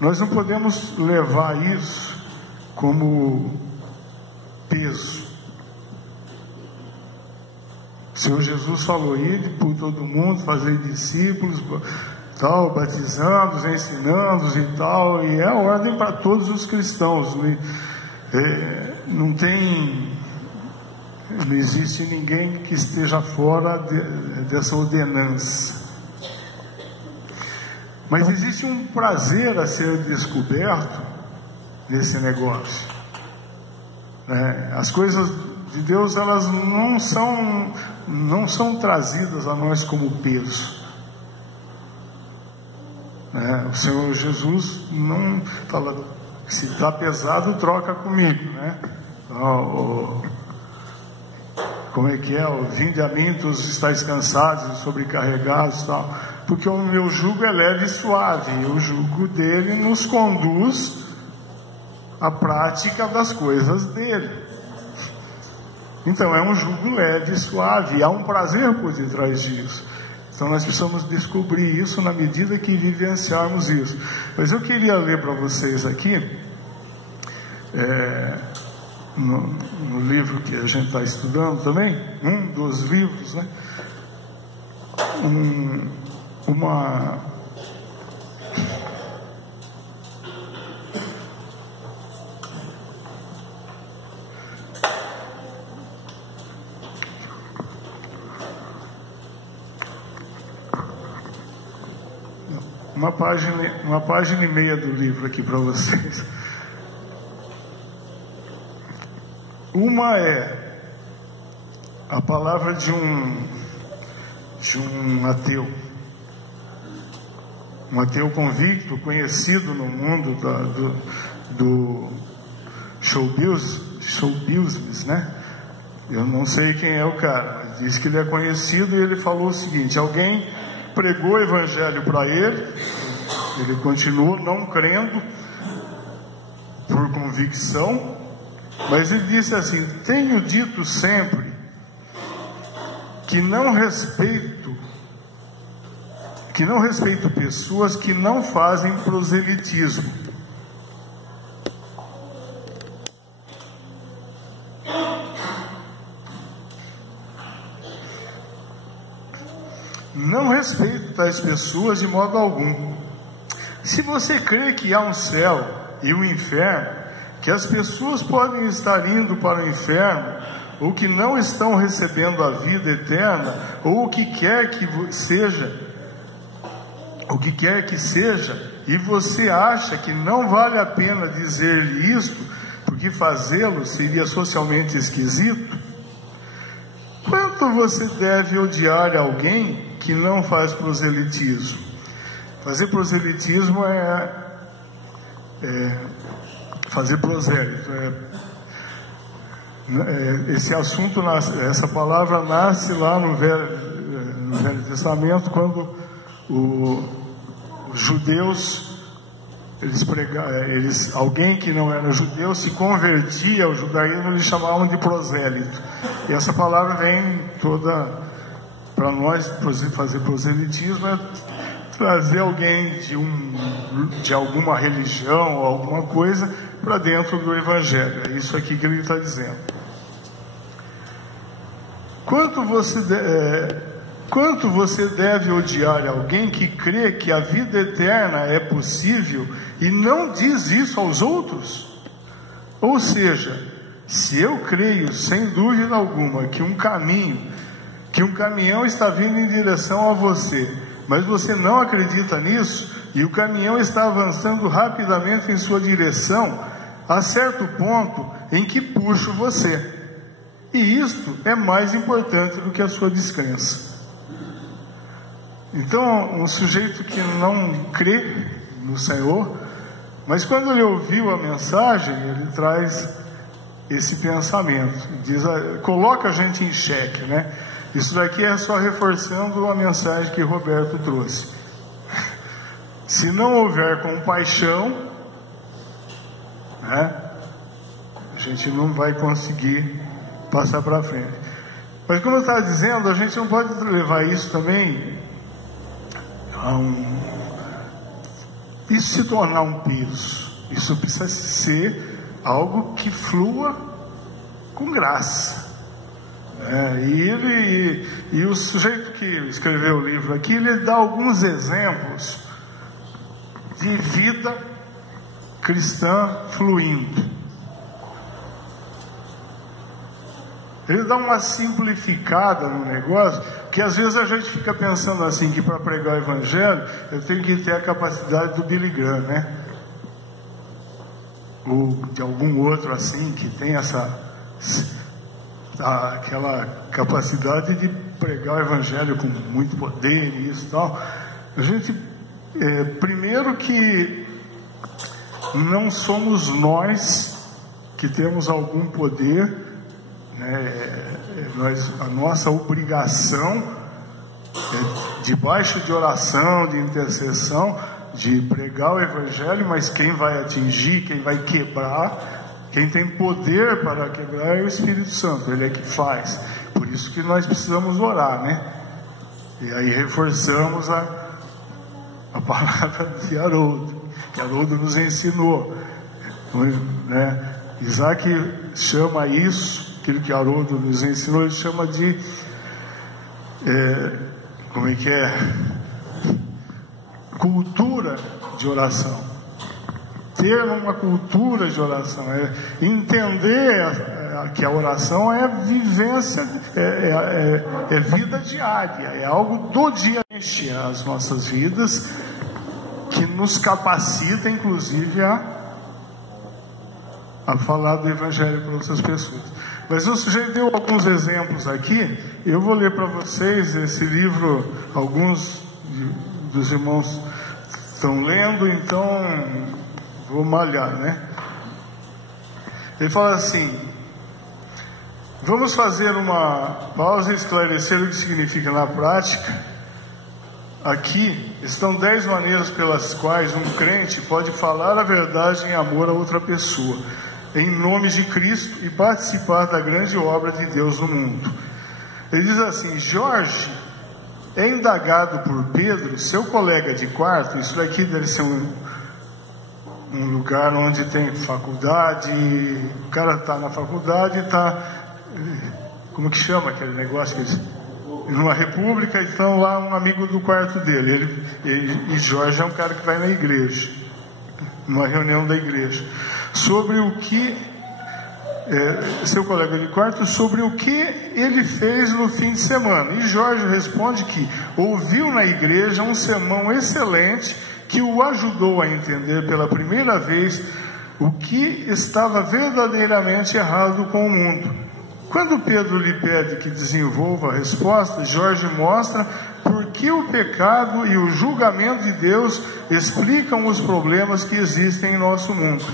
nós não podemos levar isso como peso. O Senhor Jesus falou: ide por todo mundo, fazer discípulos, tal, batizando-os, ensinando-os e tal, e é a ordem para todos os cristãos. Não existe ninguém que esteja fora dessa ordenança. Mas existe um prazer a ser descoberto nesse negócio. As coisas de Deus, elas não são trazidas a nós como peso. O Senhor Jesus não fala: se está pesado, troca comigo, né? Como é que é? Vinde a mim, todos estáis cansados e sobrecarregados, tal. Porque o meu jugo é leve e suave, e o jugo dele nos conduz à prática das coisas dele. Então é um jugo leve e suave, e há um prazer por detrás disso. Então nós precisamos descobrir isso na medida que vivenciarmos isso. Mas eu queria ler para vocês aqui, no livro que a gente está estudando também, um dos livros, né? Uma página e meia do livro aqui para vocês. Uma é a palavra de um ateu, um ateu convicto, conhecido no mundo do show business, né? Eu não sei quem é o cara, mas diz que ele é conhecido, e ele falou o seguinte: alguém pregou o Evangelho para ele continuou não crendo por convicção, mas ele disse assim: tenho dito sempre que não respeito pessoas que não fazem proselitismo. Não respeito tais pessoas de modo algum. Se você crê que há um céu e um inferno, que as pessoas podem estar indo para o inferno, ou que não estão recebendo a vida eterna, ou o que quer que seja, e você acha que não vale a pena dizer-lhe isto, porque fazê-lo seria socialmente esquisito? Quanto você deve odiar alguém que não faz proselitismo? Fazer proselitismo é fazer prosélito. Esse assunto, essa palavra nasce lá no Velho Testamento, quando os judeus, alguém que não era judeu se convertia ao judaísmo, eles chamavam de prosélito. E essa palavra vem toda para nós. Fazer proselitismo é trazer alguém de alguma religião ou alguma coisa para dentro do Evangelho. É isso aqui que ele está dizendo. Quanto você deve odiar alguém que crê que a vida eterna é possível e não diz isso aos outros? Ou seja, se eu creio sem dúvida alguma que um caminhão está vindo em direção a você, mas você não acredita nisso, e o caminhão está avançando rapidamente em sua direção, a certo ponto em que puxo você. E isto é mais importante do que a sua descrença. Então, um sujeito que não crê no Senhor, mas quando ele ouviu a mensagem, ele traz esse pensamento, coloca a gente em xeque, né? Isso daqui é só reforçando a mensagem que Roberto trouxe. Se não houver compaixão, né, a gente não vai conseguir passar para frente. Mas como eu estava dizendo, a gente não pode levar isso também isso se tornar um peso. Isso precisa ser algo que flua com graça. E o sujeito que escreveu o livro aqui, ele dá alguns exemplos de vida cristã fluindo. Ele dá uma simplificada no negócio, que às vezes a gente fica pensando assim, que para pregar o Evangelho eu tenho que ter a capacidade do Billy Graham, né? Ou de algum outro assim, que tem aquela capacidade de pregar o Evangelho com muito poder e isso e tal. A gente, primeiro que não somos nós que temos algum poder, né? A nossa obrigação debaixo de oração, de intercessão, de pregar o Evangelho, mas quem vai atingir, quem vai quebrar, quem tem poder para quebrar é o Espírito Santo. Ele é que faz. Por isso que nós precisamos orar, né? E aí reforçamos a palavra de Haroldo, que Haroldo nos ensinou, né? Isaac chama isso, aquilo que Haroldo nos ensinou, ele chama de cultura de oração. Ter uma cultura de oração, entender que a oração é vivência, é vida diária, é algo do dia a dia, as nossas vidas, que nos capacita inclusive a falar do Evangelho para outras pessoas. Mas o sujeito deu alguns exemplos aqui. Eu vou ler para vocês esse livro. Alguns dos irmãos estão lendo, então vou malhar, né? Ele fala assim: vamos fazer uma pausa e esclarecer o que significa na prática. Aqui estão 10 maneiras pelas quais um crente pode falar a verdade em amor a outra pessoa, em nome de Cristo, e participar da grande obra de Deus no mundo. Ele diz assim: Jorge é indagado por Pedro, seu colega de quarto. Isso daqui deve ser um lugar onde tem faculdade. O cara está na faculdade, como que chama aquele negócio? Numa república, então lá um amigo do quarto dele. E Jorge é um cara que vai na igreja, numa reunião da igreja. sobre o que, seu colega de quarto, sobre o que ele fez no fim de semana. E Jorge responde que ouviu na igreja um sermão excelente que o ajudou a entender pela primeira vez o que estava verdadeiramente errado com o mundo. Quando Pedro lhe pede que desenvolva a resposta, Jorge mostra por que o pecado e o julgamento de Deus explicam os problemas que existem em nosso mundo.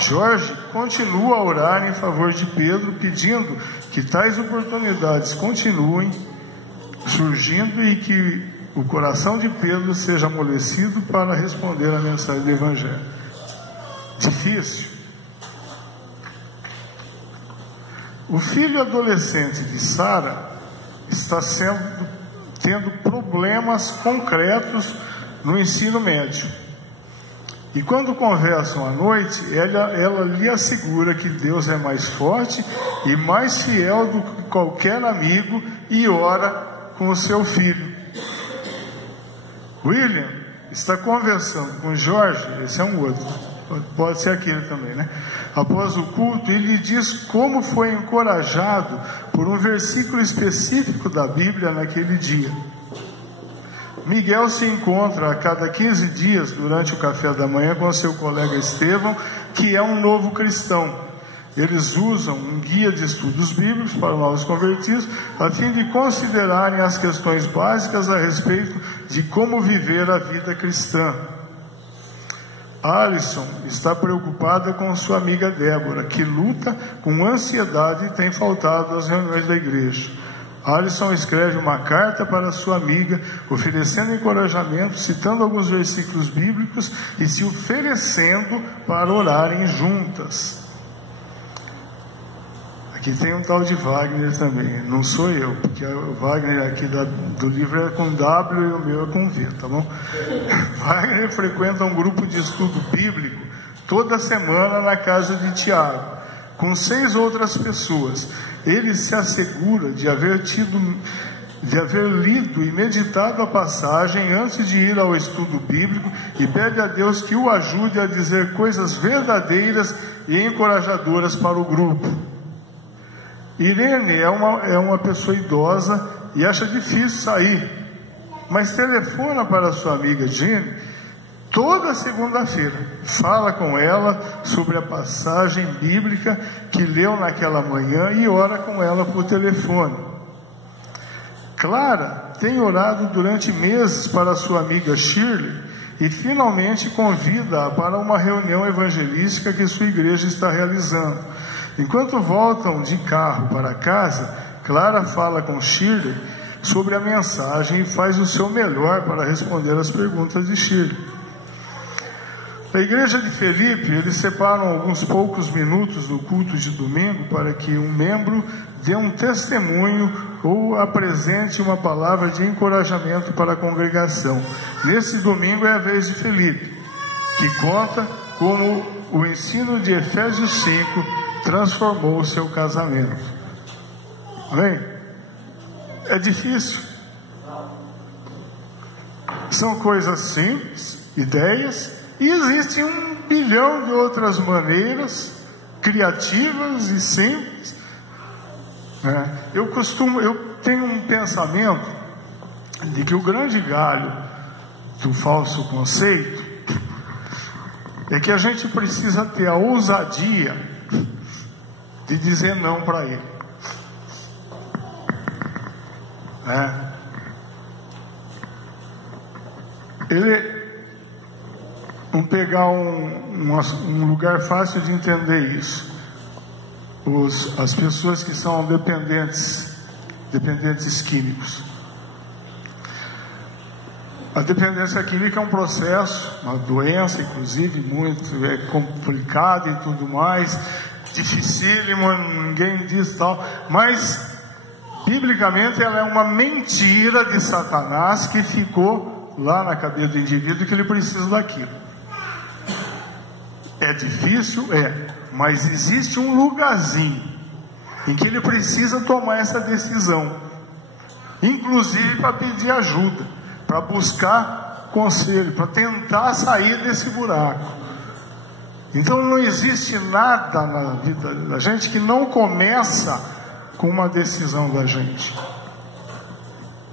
Jorge continua a orar em favor de Pedro, pedindo que tais oportunidades continuem surgindo e que o coração de Pedro seja amolecido para responder à mensagem do Evangelho. Difícil. O filho adolescente de Sara está tendo problemas concretos no ensino médio. E quando conversam à noite, ela lhe assegura que Deus é mais forte e mais fiel do que qualquer amigo e ora com o seu filho. William está conversando com Jorge, esse é um outro, pode ser aquele também, né? Após o culto, ele lhe diz como foi encorajado por um versículo específico da Bíblia naquele dia. Miguel se encontra a cada 15 dias durante o café da manhã com seu colega Estevão, que é um novo cristão. Eles usam um guia de estudos bíblicos para novos convertidos, a fim de considerarem as questões básicas a respeito de como viver a vida cristã. Alison está preocupada com sua amiga Débora, que luta com ansiedade e tem faltado às reuniões da igreja. Alison escreve uma carta para sua amiga, oferecendo encorajamento, citando alguns versículos bíblicos e se oferecendo para orarem juntas. Aqui tem um tal de Wagner também, não sou eu, porque o Wagner aqui do livro é com W e o meu é com V, tá bom? Wagner frequenta um grupo de estudo bíblico toda semana na casa de Tiago, com 6 outras pessoas. Ele se assegura de haver lido e meditado a passagem antes de ir ao estudo bíblico e pede a Deus que o ajude a dizer coisas verdadeiras e encorajadoras para o grupo. Irene é uma pessoa idosa e acha difícil sair, mas telefona para sua amiga Jenny toda segunda-feira, fala com ela sobre a passagem bíblica que leu naquela manhã e ora com ela por telefone. Clara tem orado durante meses para sua amiga Shirley e finalmente convida-a para uma reunião evangelística que sua igreja está realizando. Enquanto voltam de carro para casa, Clara fala com Shirley sobre a mensagem e faz o seu melhor para responder às perguntas de Shirley. Na igreja de Felipe, eles separam alguns poucos minutos do culto de domingo para que um membro dê um testemunho ou apresente uma palavra de encorajamento para a congregação. Nesse domingo é a vez de Felipe, que conta como o ensino de Efésios 5 transformou o seu casamento. Amém? É difícil. São coisas simples, ideias, e existem 1 bilhão de outras maneiras criativas e simples. Eu tenho um pensamento de que o grande galho do falso conceito é que a gente precisa ter a ousadia de dizer não para ele. Vamos pegar um lugar fácil de entender isso. As pessoas que são dependentes químicos. A dependência química é um processo, uma doença, inclusive, muito complicada e tudo mais, dificílimo, ninguém diz tal, mas biblicamente ela é uma mentira de Satanás que ficou lá na cabeça do indivíduo que ele precisa daquilo. É difícil? Mas existe um lugarzinho em que ele precisa tomar essa decisão, inclusive para pedir ajuda, para buscar conselho, para tentar sair desse buraco. Então não existe nada na vida da gente que não começa com uma decisão da gente.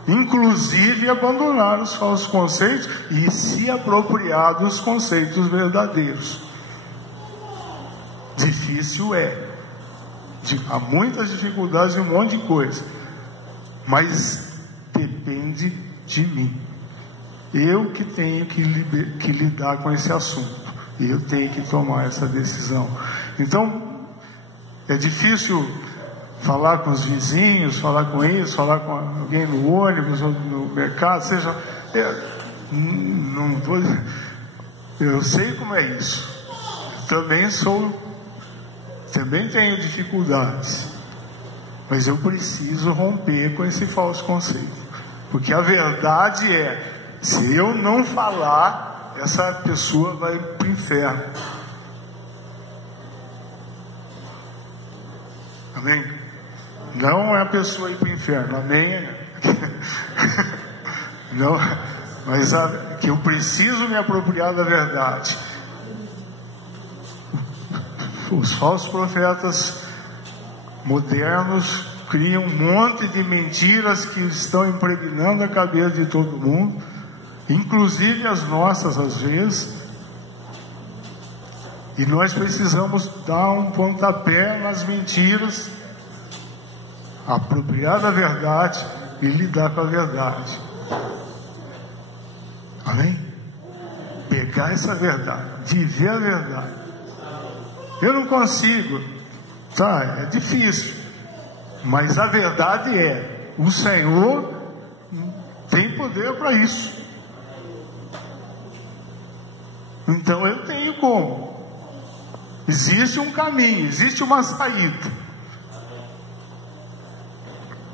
Inclusive abandonar os falsos conceitos e se apropriar dos conceitos verdadeiros. Difícil há muitas dificuldades e um monte de coisa, mas depende de mim. Eu que tenho que lidar com esse assunto, e eu tenho que tomar essa decisão. Então é difícil falar com os vizinhos, falar com isso, falar com alguém no ônibus ou no mercado, seja, eu sei como é isso. Também tenho dificuldades, mas eu preciso romper com esse falso conceito, porque a verdade é, se eu não falar, essa pessoa vai para o inferno. Amém? Não é a pessoa ir para o inferno, amém? Não, mas que eu preciso me apropriar da verdade. Os falsos profetas modernos criam um monte de mentiras que estão impregnando a cabeça de todo mundo, inclusive as nossas às vezes, e nós precisamos dar um pontapé nas mentiras, apropriar da verdade e lidar com a verdade. Amém? Pegar essa verdade, viver a verdade. Eu não consigo, é difícil, mas a verdade é, o Senhor tem poder para isso. Então eu tenho como. Existe um caminho, existe uma saída.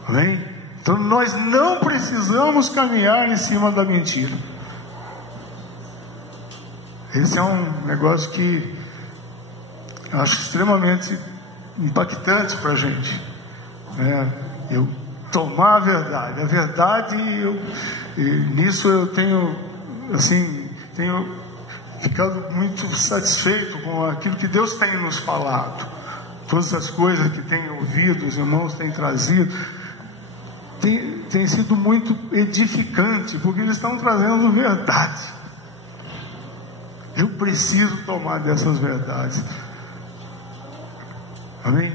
Amém? Então nós não precisamos caminhar em cima da mentira. Esse é um negócio que acho extremamente impactante para a gente, né? Eu tomar a verdade, nisso eu tenho ficado muito satisfeito com aquilo que Deus tem nos falado, todas as coisas que tem ouvido, os irmãos têm trazido, tem sido muito edificante, porque eles estão trazendo verdade. Eu preciso tomar dessas verdades. Amém?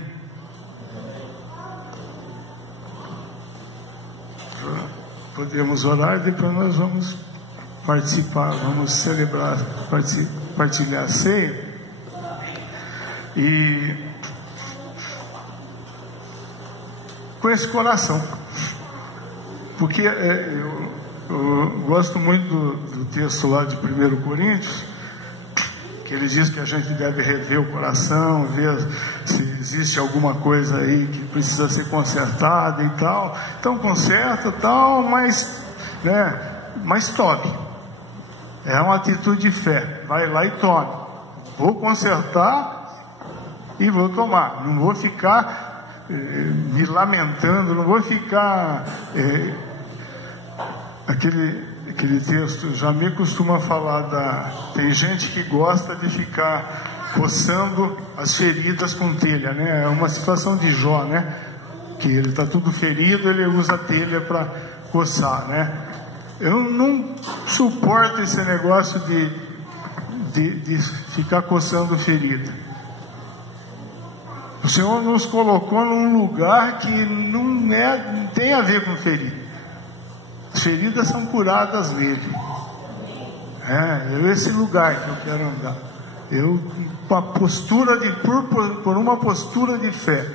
Podemos orar e depois nós vamos participar, vamos celebrar, partilhar a ceia. E com esse coração, porque eu gosto muito do texto lá de 1 Coríntios, que ele diz que a gente deve rever o coração, ver se existe alguma coisa aí que precisa ser consertada e tal. Então conserta tal, mas tome. É uma atitude de fé. Vai lá e tome. Vou consertar e vou tomar. Não vou ficar me lamentando, não vou ficar aquele texto, Jamie costuma falar tem gente que gosta de ficar coçando as feridas com telha, né? É uma situação de Jó, né? Que ele está tudo ferido, ele usa telha para coçar, né? Eu não suporto esse negócio de ficar coçando ferida. O Senhor nos colocou num lugar que não tem a ver com ferida. As feridas são curadas nele. É esse lugar que eu quero andar. Por uma postura de fé,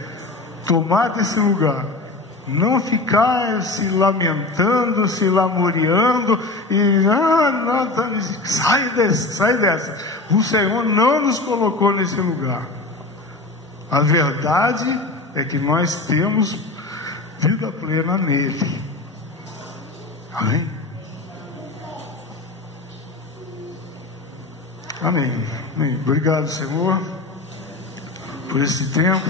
tomar desse lugar, não ficar se lamentando, se lamuriando e sai dessa. O Senhor não nos colocou nesse lugar. A verdade é que nós temos vida plena nele. Amém? Amém. Amém. Obrigado, Senhor, por esse tempo,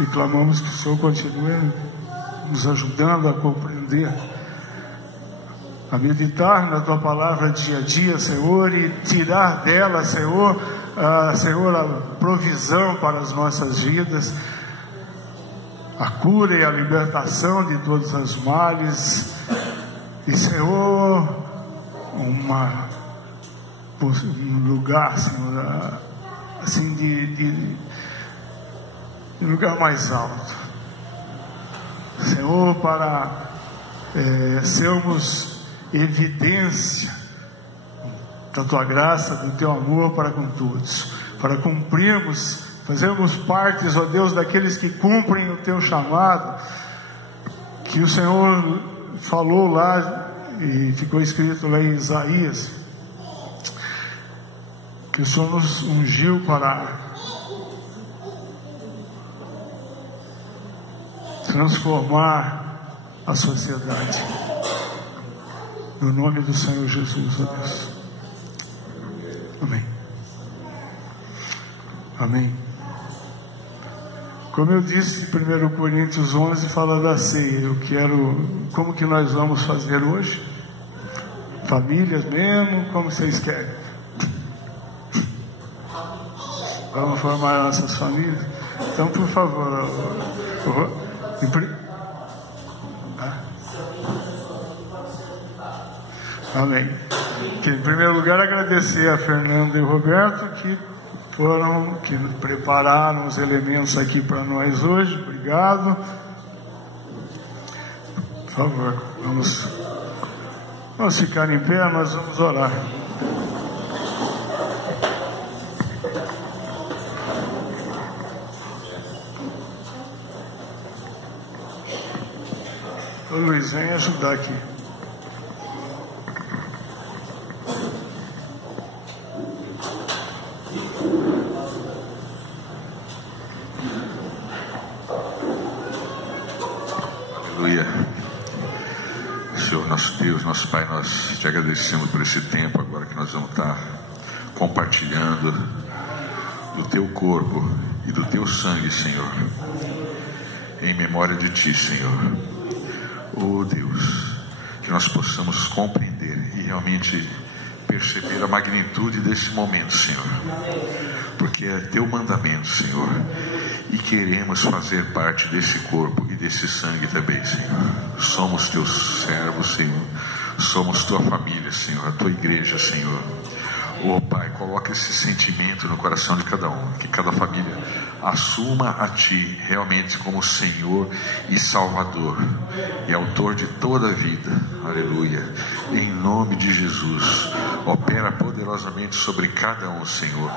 e clamamos que o Senhor continue nos ajudando a compreender, a meditar na Tua palavra dia a dia, Senhor, e tirar dela, Senhor, Senhor, a provisão para as nossas vidas, a cura e a libertação de todos os males, e Senhor, um lugar, Senhor, assim de lugar mais alto, Senhor, para sermos evidência da Tua graça, do Teu amor para com todos, para cumprirmos, fazermos partes, ó Deus, daqueles que cumprem o Teu chamado, que o Senhor falou lá, e ficou escrito lá em Isaías, que o Senhor nos ungiu para transformar a sociedade, no nome do Senhor Jesus, ó Deus. Amém. Amém. Como eu disse, 1 Coríntios 11 fala da ceia. Eu quero, como que nós vamos fazer hoje? Famílias mesmo? Como vocês querem? Vamos formar nossas famílias? Então, por favor, amém. Em primeiro lugar, agradecer a Fernanda e o Roberto que prepararam os elementos aqui para nós hoje. Obrigado. Por favor, vamos ficar em pé, nós vamos orar. Ô Luiz, vem ajudar aqui. Nosso Pai, nós te agradecemos por esse tempo agora que nós vamos estar compartilhando do Teu corpo e do Teu sangue, Senhor, em memória de Ti, Senhor. Oh Deus, que nós possamos compreender e realmente perceber a magnitude desse momento, Senhor, porque é Teu mandamento, Senhor, e queremos fazer parte desse corpo e desse sangue também, Senhor. Somos Teus servos, Senhor, somos Tua família, Senhor, a Tua igreja, Senhor. Oh Pai, coloca esse sentimento no coração de cada um, que cada família assuma a Ti realmente como Senhor e Salvador e Autor de toda a vida. Aleluia. Em nome de Jesus, opera poderosamente sobre cada um, Senhor.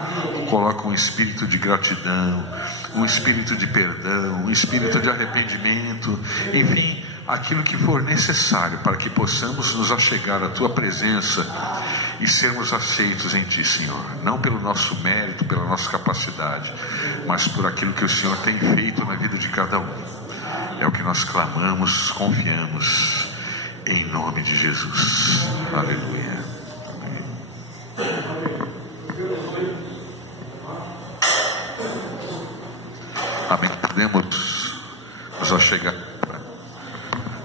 Coloca um espírito de gratidão, um espírito de perdão, um espírito de arrependimento, enfim, aquilo que for necessário para que possamos nos achegar à Tua presença e sermos aceitos em Ti, Senhor, não pelo nosso mérito, pela nossa capacidade, mas por aquilo que o Senhor tem feito na vida de cada um. É o que nós clamamos, confiamos, em nome de Jesus. Aleluia. Amém. Podemos nos achegar para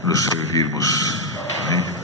nos servirmos. Amém.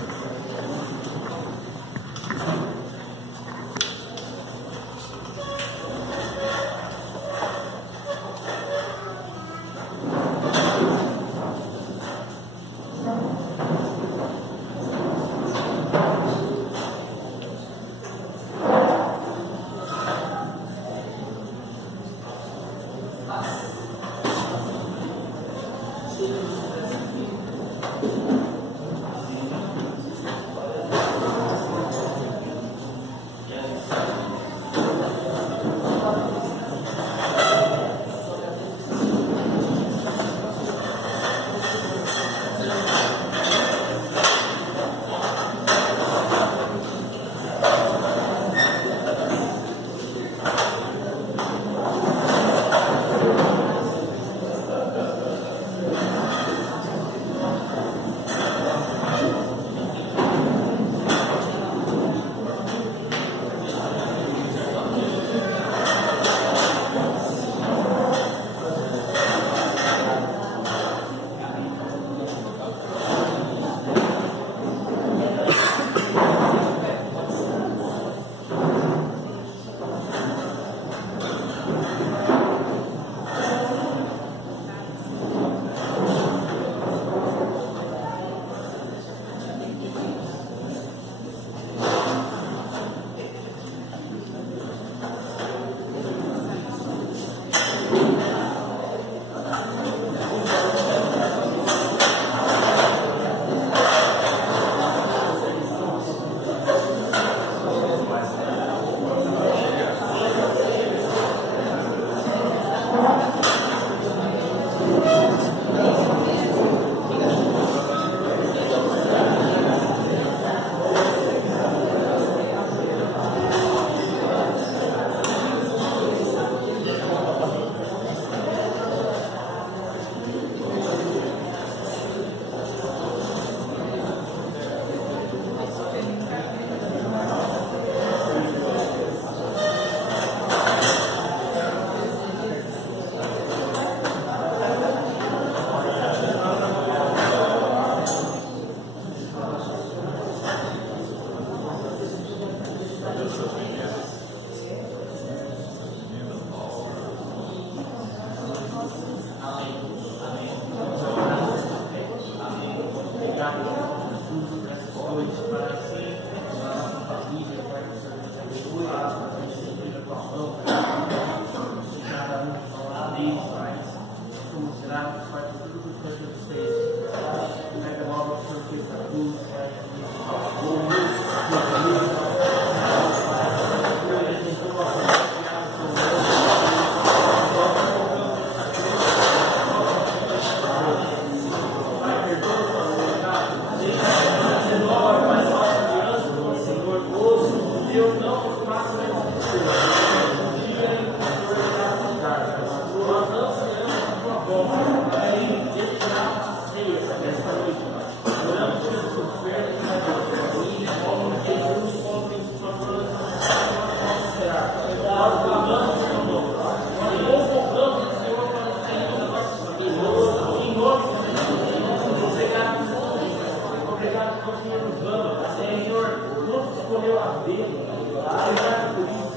Senhor nos ama, Senhor nos escolheu a dedo. Obrigado por isso.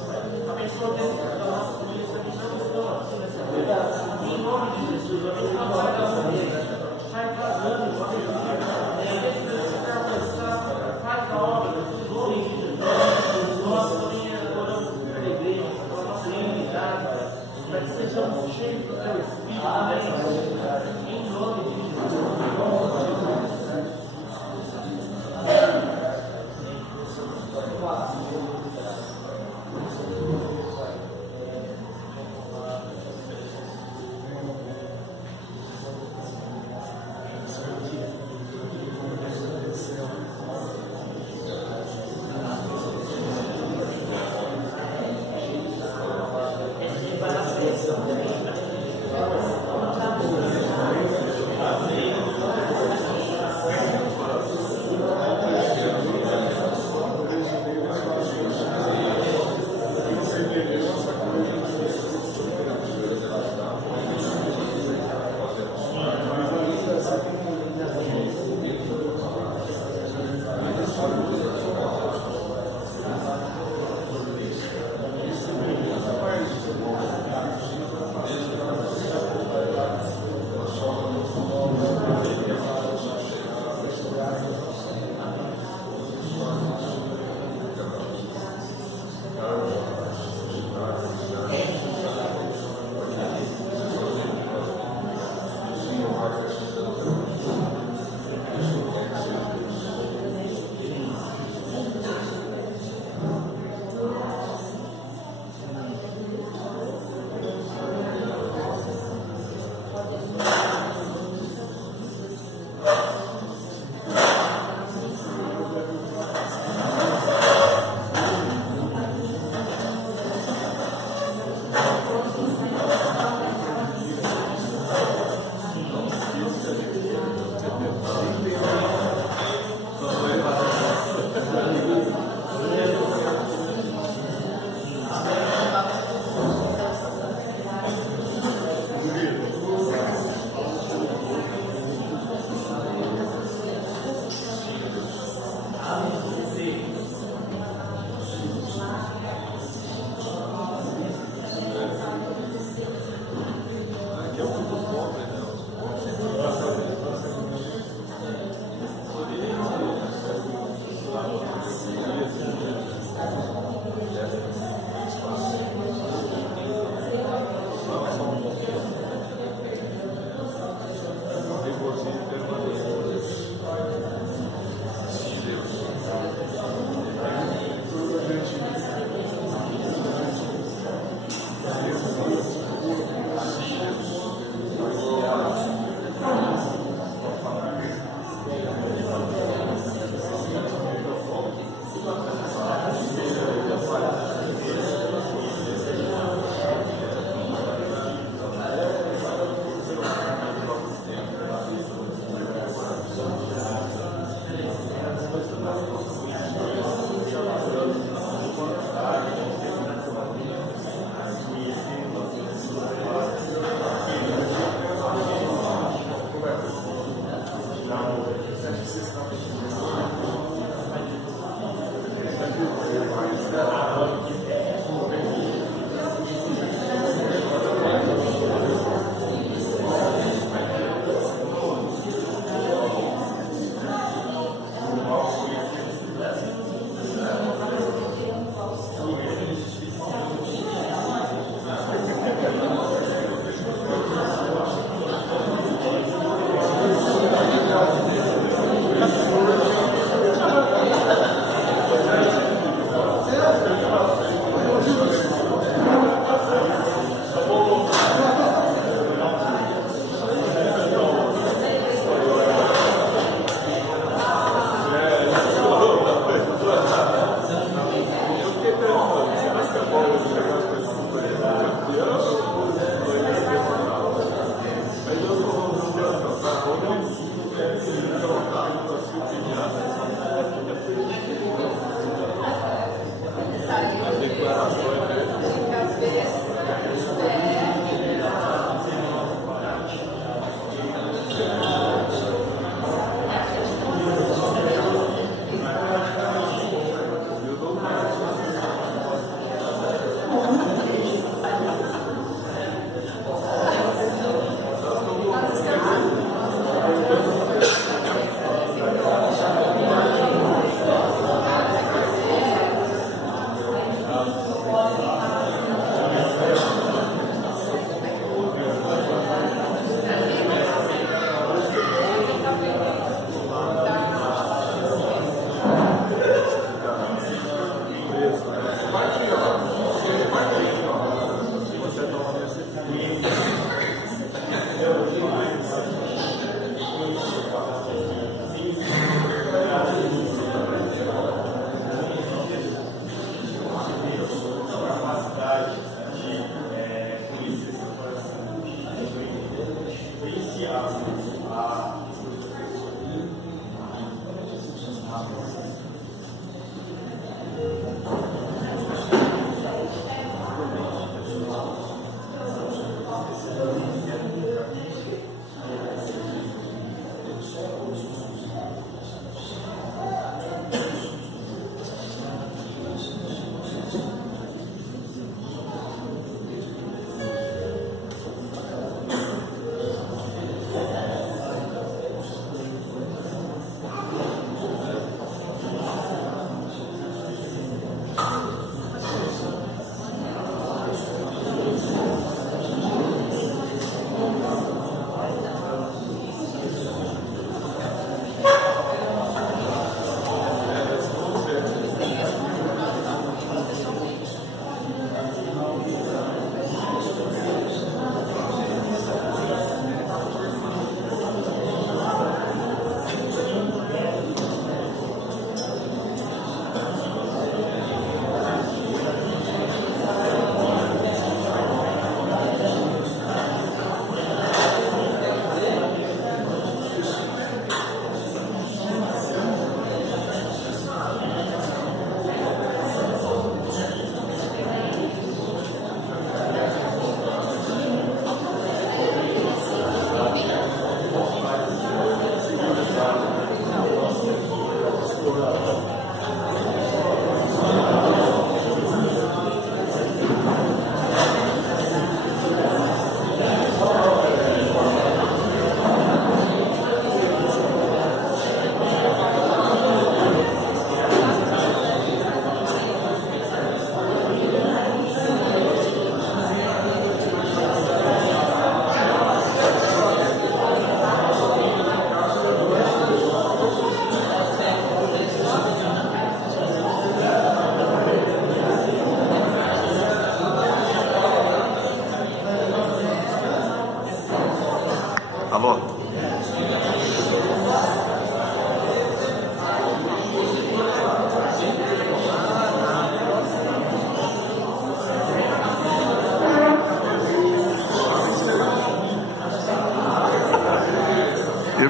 Abençoa dentro da nossa família também não estão aqui nessa vida. Em nome de Jesus, abençoa a glória da família. Vai casando, vai faz a obra, em nome de Jesus. Nós também adoramos pela igreja, pela nossa unidade, para que sejamos cheios do teu Espírito nessa noite. Em nome de Jesus.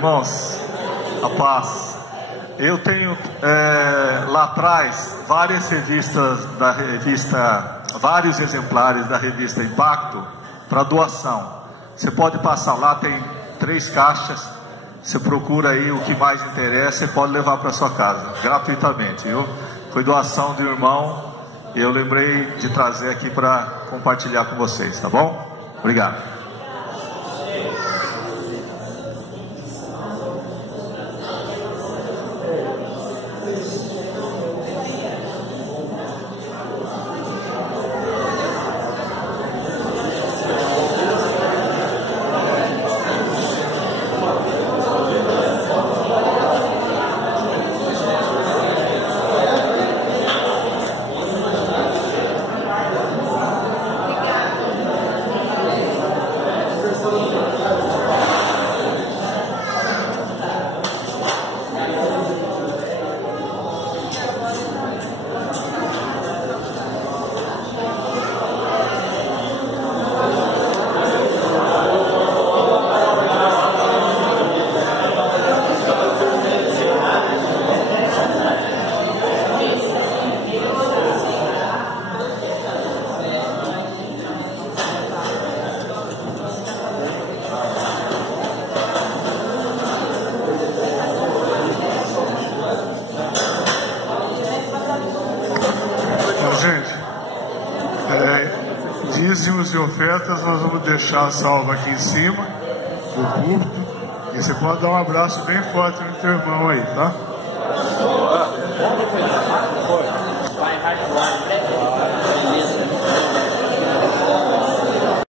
irmãos, a paz. Eu tenho lá atrás várias revistas da revista, vários exemplares da revista Impacto para doação. Você pode passar lá, tem 3 caixas. Você procura aí o que mais interessa e pode levar para sua casa, gratuitamente, viu? Foi doação de um irmão e eu lembrei de trazer aqui para compartilhar com vocês, tá bom? Obrigado. Dízimos e ofertas nós vamos deixar salvo aqui em cima do púlpito, e você pode dar um abraço bem forte no teu irmão aí, tá?